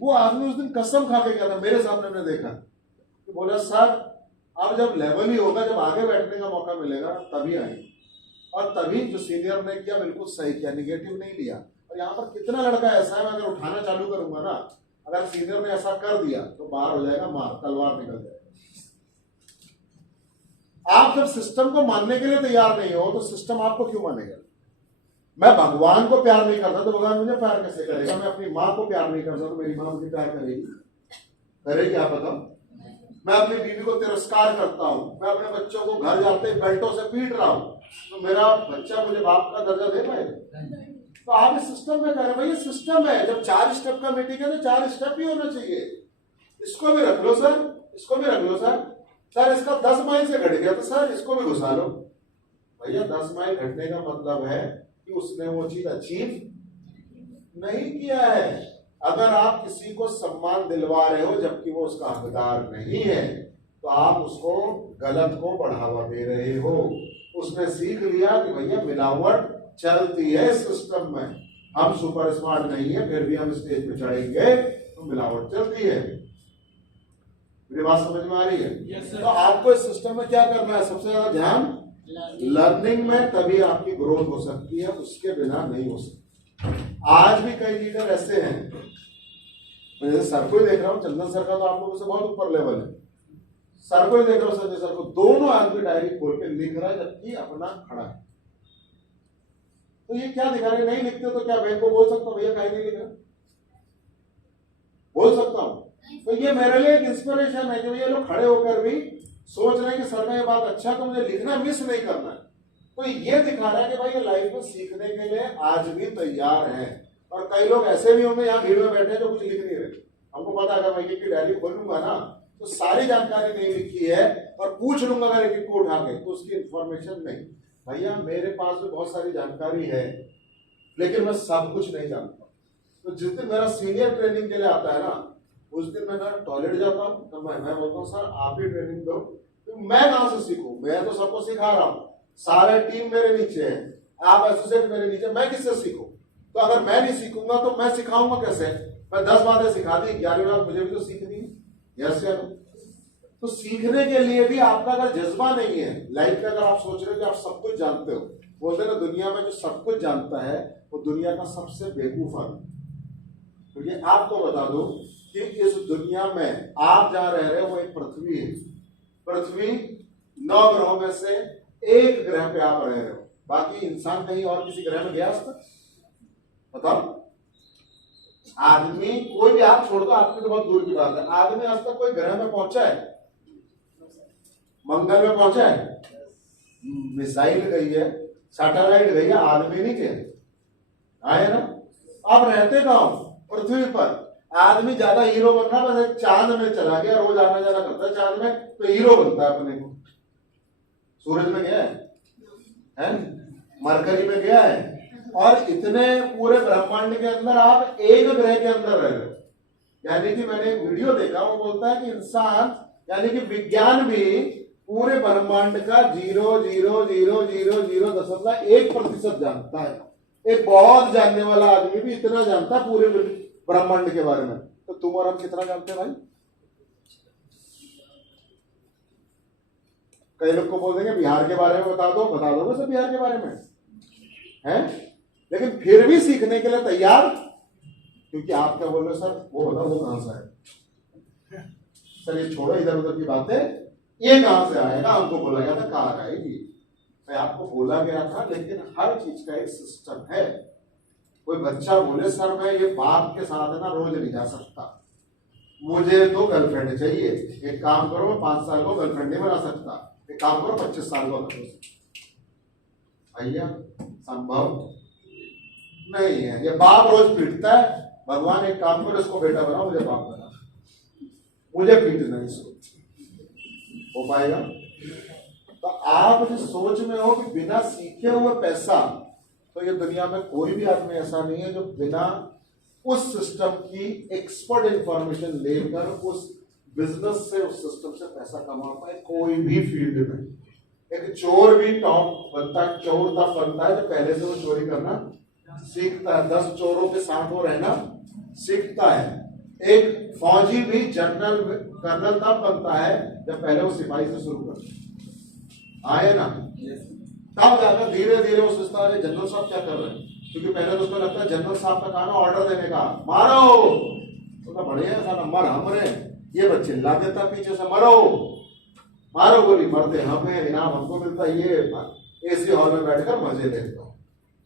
वो आदमी उस दिन कसम खा के गया था, मेरे सामने मैंने देखा। तो बोला सर अब जब लेवल ही होगा, जब आगे बैठने का मौका मिलेगा तभी आएंगे। और तभी जो सीनियर ने किया बिल्कुल सही किया, निगेटिव नहीं लिया। और यहाँ पर कितना लड़का ऐसा है, मैं अगर उठाना चालू करूंगा ना, अगर सीनियर ने ऐसा कर दिया तो बाहर हो जाएगा, मार तलवार निकल जाएगा। आप जब सिस्टम को मानने के लिए तैयार नहीं हो तो सिस्टम आपको क्यों मानेगा। मैं भगवान को प्यार नहीं करता तो भगवान मुझे प्यार कैसे करेगा। मैं अपनी माँ को प्यार नहीं करता तो मेरी माँ मुझे प्यार करेगी आप बताओ। मैं अपनी बीवी को तिरस्कार करता हूं, मैं अपने बच्चों को घर जाते बेल्टों से पीट रहा हूं, तो मेरा बच्चा मुझे बाप का दर्जा दे पाएगा। तो आप इस सिस्टम में कह रहे हैं भाई, ये सिस्टम है, जब 4 स्टेप का मीटिंग है तो 4 स्टेप ही होना चाहिए। इसको भी रख लो सर, इसको भी रख लो सर इसका 10 माइल से घट गया तो सर इसको भी घुसा लो। भैया 10 माइल घटने का मतलब है कि उसने वो चीज अचीव नहीं किया है। अगर आप किसी को सम्मान दिलवा रहे हो जबकि वो उसका हकदार नहीं है, तो आप उसको गलत को बढ़ावा दे रहे हो। उसने सीख लिया कि भैया मिलावट चलती है सिस्टम में, हम सुपर स्मार्ट नहीं है फिर भी हम स्टेज पे चढ़ेंगे तो मिलावट चलती है। मेरी बात समझ में आ रही है? yes, तो आपको इस सिस्टम में क्या करना है, सबसे ज्यादा ध्यान लर्निंग में, तभी आपकी ग्रोथ हो सकती है, उसके बिना नहीं हो सकती। आज भी कई लीडर ऐसे हैं, मैं जैसे सर को ही देख रहा हूँ, चंदन सर का तो आप लोगों से बहुत ऊपर लेवल है, सर को ही देख रहा हूँ, संजय सर को, दोनों आदमी डायरी खोल के लिख रहा है जबकि अपना खड़ा है। तो ये क्या दिखा रहे, नहीं लिखते तो क्या बैंक को बोल सकता हूँ भैया कहीं नहीं लिख रहा, बोल सकता हूँ। तो ये मेरे लिए एक इंस्पिरेशन है कि ये लोग खड़े होकर भी सोच रहे हैं कि सर का ये बात अच्छा, तो मुझे लिखना मिस नहीं करना है। तो ये दिखा रहा है कि भाई ये लाइफ में सीखने के लिए आज भी तैयार है। और कई लोग ऐसे भी होंगे यहाँ भीड़ में बैठे जो कुछ लिख नहीं रहे, हमको पता है मैं की डायरी खोलूंगा ना तो सारी जानकारी नहीं लिखी है और पूछ लूंगा अगर एक को उठा के तो उसकी इंफॉर्मेशन नहीं। भैया मेरे पास भी बहुत सारी जानकारी है लेकिन मैं सब कुछ नहीं जानता। तो जिस दिन मेरा सीनियर ट्रेनिंग के लिए आता है ना, उस दिन मैं टॉयलेट जाता हूँ तो मैं बोलता हूँ सर आप ही ट्रेनिंग दो, तो मैं कहां से सीखूं, मैं तो सबको सिखा रहा हूँ, सारे टीम मेरे नीचे है, आप एसोसिएट मेरे नीचे, मैं किससे सीखूं। तो अगर मैं नहीं सीखूंगा तो मैं सिखाऊंगा कैसे। मैं 10 बातें सिखा दी, 11वीं बात मुझे भी तो सीखनी है। यस या नो? तो सीखने के लिए भी आपका अगर जज्बा नहीं है लाइफ का, अगर आप सोच रहे हो कि आप सब कुछ जानते हो, बोलते ना दुनिया में जो सब कुछ जानता है वो दुनिया का सबसे बेवकूफ आदमी। तो ये आपको बता दो कि इस दुनिया में आप जहां रह रहे हो वो एक पृथ्वी है। पृथ्वी 9 ग्रहों में से एक ग्रह पे आप रह रहे हो, बाकी इंसान कहीं और किसी ग्रह में गया आज तक बताओ। आदमी कोई भी, आप छोड़ दो आपकी तो बहुत दूर की बात है, आदमी आज तक कोई ग्रह में पहुंचा है, मंगल में पहुंचा है, मिसाइल गई है, सैटेलाइट गई है, आदमी नहीं गया आए ना। आप रहते कहां, पृथ्वी पर। आदमी ज्यादा हीरो बनना बस चांद में चला गया, रोज आना जाना करता है चांद में तो हीरो बनता है अपने को। सूरज में गया है? मरकरी में गया है, और इतने पूरे ब्रह्मांड के अंदर आप एक ग्रह के अंदर रह रहे हो। यानी कि मैंने एक वीडियो देखा, वो बोलता है कि इंसान यानी कि विज्ञान भी पूरे ब्रह्मांड का 0.000001% जानता है। एक बहुत जानने वाला आदमी भी इतना जानता है पूरे ब्रह्मांड के बारे में। तो तुम और हम कितना जानते हैं भाई? कई लोग को बोल देंगे बिहार के बारे में बता दोगे सब बिहार के बारे में हैं, लेकिन फिर भी सीखने के लिए तैयार, क्योंकि आप क्या बोल रहे हो सर, वो बताओ वो कहां से है सर, ये छोड़ो इधर उधर की बातें, ये कहां से आएगा? हमको बोला गया था कार आएगी, मैं आपको बोला गया था, लेकिन हर चीज का एक सिस्टम है। कोई बच्चा बोले सर मैं ये बाप के साथ है ना रोज नहीं जा सकता, मुझे तो गर्लफ्रेंड चाहिए, एक काम करो मैं 5 साल को गर्लफ्रेंड नहीं बना सकता, एक काम करो 25 साल को करो। भैया संभव नहीं है, ये बाप रोज पीटता है, भगवान एक काम करो इसको बेटा बनाओ, मुझे बाप बना, मुझे पीटना इसको, हो पाएगा? तो आप जिस सोच में हो कि बिना सीखे हुए पैसा, तो ये दुनिया में कोई भी आदमी ऐसा नहीं है जो बिना उस सिस्टम की एक्सपर्ट इंफॉर्मेशन लेकर उस बिजनेस से उस सिस्टम से पैसा कमा पाए। कोई भी फील्ड में एक चोर भी टॉप बनता है, चोर तब बनता है तो पहले से वो चोरी करना सीखता है, 10 चोरों के साथ वो रहना सीखता है। एक फौजी भी जनरल कर्नल तब बनता है जब पहले वो सिपाही से शुरू करता आए ना, तब जाकर धीरे धीरे वो सोचता है जनरल साहब क्या कर रहे हैं, क्योंकि पहले तो उसको लगता है जनरल साहब का काम है ऑर्डर देने का, मारो तो बढ़िया सारा मर हमरे, ये बच्चे चिल्ला देता पीछे से मरो मारो गोली, मरते हमें इनाम हमको मिलता, ये एसी हॉल में बैठकर मजे लेता हूँ।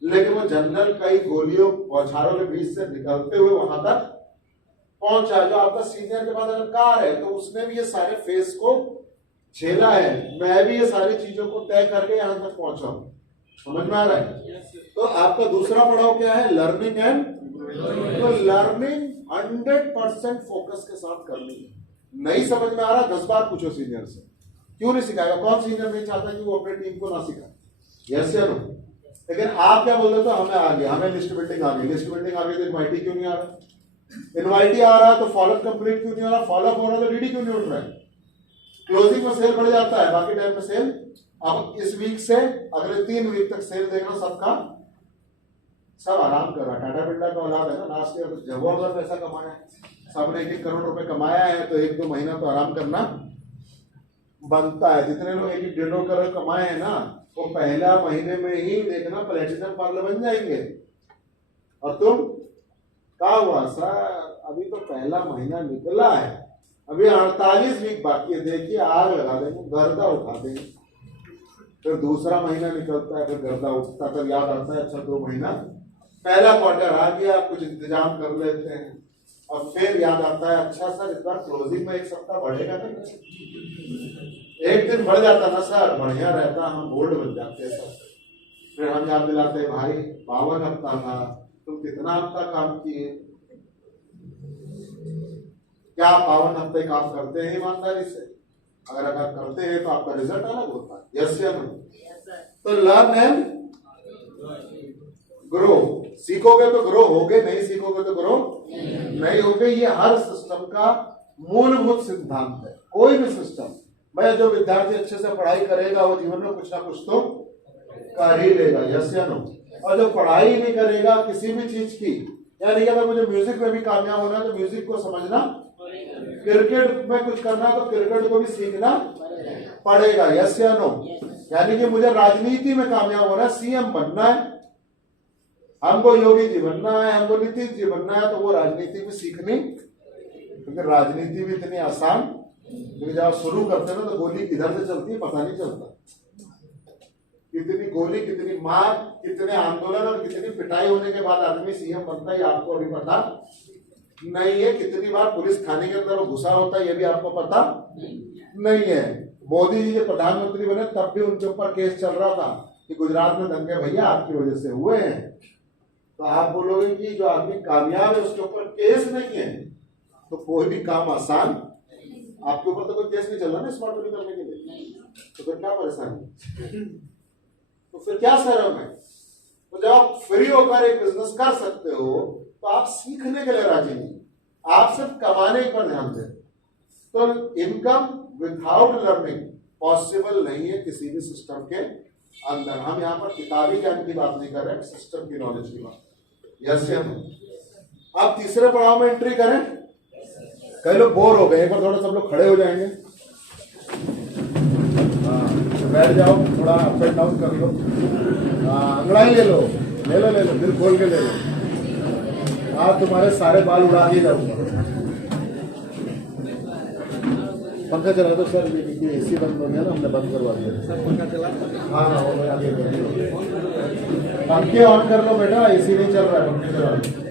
लेकिन वो जनरल कई गोलियों बौछारों के बीच से निकलते हुए वहां तक पहुंचा। जो आपका सीनियर के पास अगर कार है तो उसने भी ये सारे फेस को झेला है, मैं भी ये सारी चीजों को तय करके यहां तक पहुंचा हूं। समझ में आ रहा है? तो आपका दूसरा पड़ाव क्या है? लर्निंग एंड, तो लर्निंग 100% फोकस के साथ करनी है। नहीं समझ में आ रहा 10 बार पूछो सीनियर से, क्यों नहीं सिखाएगा? कौन सीनियर नहीं चाहता कि वो अपने टीम को ना सिखाए? यस या नो? लेकिन आप क्या बोल रहे थे, हमें आ गया, हमें लिस्ट बिल्डिंग आ गई, लिस्ट बिल्डिंग आ गई तो इनवाइटी क्यों नहीं आ रहा? इनवाइटी आ रहा है तो फॉलोअप कंप्लीट क्यों नहीं हो रहा? फॉलोअप हो रहा है तो डीडी क्यों नहीं उठ रहा है? क्लोजिंग में सेल बढ़ जाता है, बाकी टाइम में सेल। अब इस वीक से अगले 3 वीक तक सेल देखना, सबका सब आराम कर रहा है। टाटा बिरला का औलाद है ना, लास्ट ईयर जबरदस्त पैसा कमाया है, सबने 1-1 करोड़ रुपए कमाया है, तो 1-2 महीना तो आराम करना बनता है। जितने लोग 1-1.5 करोड़ कमाए हैं ना, वो पहला महीने में ही देखना प्लेटिनम पार्लर बन जाएंगे। और तुम क्या हुआ सर, अभी तो पहला महीना निकला है, अभी 48 वीक बाकी है, देखिए आग लगा देंगे, गर्दा उठा देंगे। फिर दूसरा महीना निकलता है, फिर गर्दा उठता, फिर याद आता है अच्छा 2 महीना पहला क्वार्टर आ गया, कुछ इंतजाम कर लेते हैं, और फिर याद आता है अच्छा सर इस बार क्लोजिंग में 1 सप्ताह बढ़ेगा ना, 1 दिन बढ़ जाता ना सर, बढ़िया रहता, हम गोल्ड बन जाते सर। फिर हम याद दिलाते भाई 52 हफ्ता था, तुम कितना हफ्ता काम किए? क्या 52 हफ्ते काम करते हैं ईमानदारी से? अगर आप करते हैं तो आपका रिजल्ट अलग होता है। यस या नो? तो लर्न एंड ग्रो, सीखोगे तो ग्रो होगे, नहीं सीखोगे तो ग्रो नहीं होगे। ये हर सिस्टम का मूलभूत सिद्धांत है। कोई भी सिस्टम, भाई जो विद्यार्थी अच्छे से पढ़ाई करेगा वो जीवन में कुछ ना कुछ तो कर ही लेगा। यस या नो? और जो पढ़ाई नहीं करेगा किसी भी चीज की, यानी अगर मुझे म्यूजिक में भी कामयाब होना है तो म्यूजिक को समझना, क्रिकेट में कुछ करना तो क्रिकेट को भी सीखना पड़ेगा। यस या नो? यानी कि मुझे राजनीति में कामयाब होना है, सीएम बनना है, हमको योगी जी बनना है, हमको नीतीश जी बनना है, तो वो राजनीति भी सीखनी, क्योंकि राजनीति भी इतनी आसान, क्योंकि जब शुरू करते हैं ना तो गोली किधर से चलती है पता नहीं चलता। कितनी गोली, कितनी मार, कितने आंदोलन और कितनी पिटाई होने के बाद आदमी सीएम बनता है, आपको अभी पता नहीं है। कितनी बार पुलिस थाने के अंदर घुसा होता है, ये भी आपको पता नहीं है। मोदी जी जब प्रधानमंत्री बने तब भी उनके ऊपर केस चल रहा था कि गुजरात में दंगे भैया आपकी वजह से हुए हैं। तो आप बोलोगे कि जो आदमी कामयाब है उसके ऊपर केस नहीं है, तो कोई भी काम आसान, आपके ऊपर तो कोई केस नहीं चल रहा ना स्मार्ट मनी करने के लिए, तो फिर क्या परेशानी? तो फिर क्या शर्म है? तो जब आप फ्री होकर एक बिजनेस कर सकते हो तो आप सीखने के लिए राजी नहीं, आप सिर्फ कमाने पर ध्यान दें। तो इनकम विदाउट लर्निंग पॉसिबल नहीं है किसी भी सिस्टम के अंदर। हम यहाँ पर किताबी ज्ञान की बात नहीं कर रहे, सिस्टम की नॉलेज की बात। यस या नो? अब तीसरे पड़ाव में एंट्री करें। कई लोग बोर हो गए, एक बार थोड़ा सब लोग खड़े हो जाएंगे। हाँ, तो बैठ जाओ, थोड़ा अप एंड डाउन कर लो। हाँ, अंगड़ाई ले लो, ले लो ले लो, दिल खोल के ले लो। आज तुम्हारे सारे बाल उड़ा के जाऊंगा। पंखा चला दो सर, ये एसी बंद हो गया ना, हमने बंद करवा दिया सर। पंखा चला? हाँ, वो आगे पंखे ऑन कर लो बेटा, एसी नहीं चल रहा है, पंखे चला लो।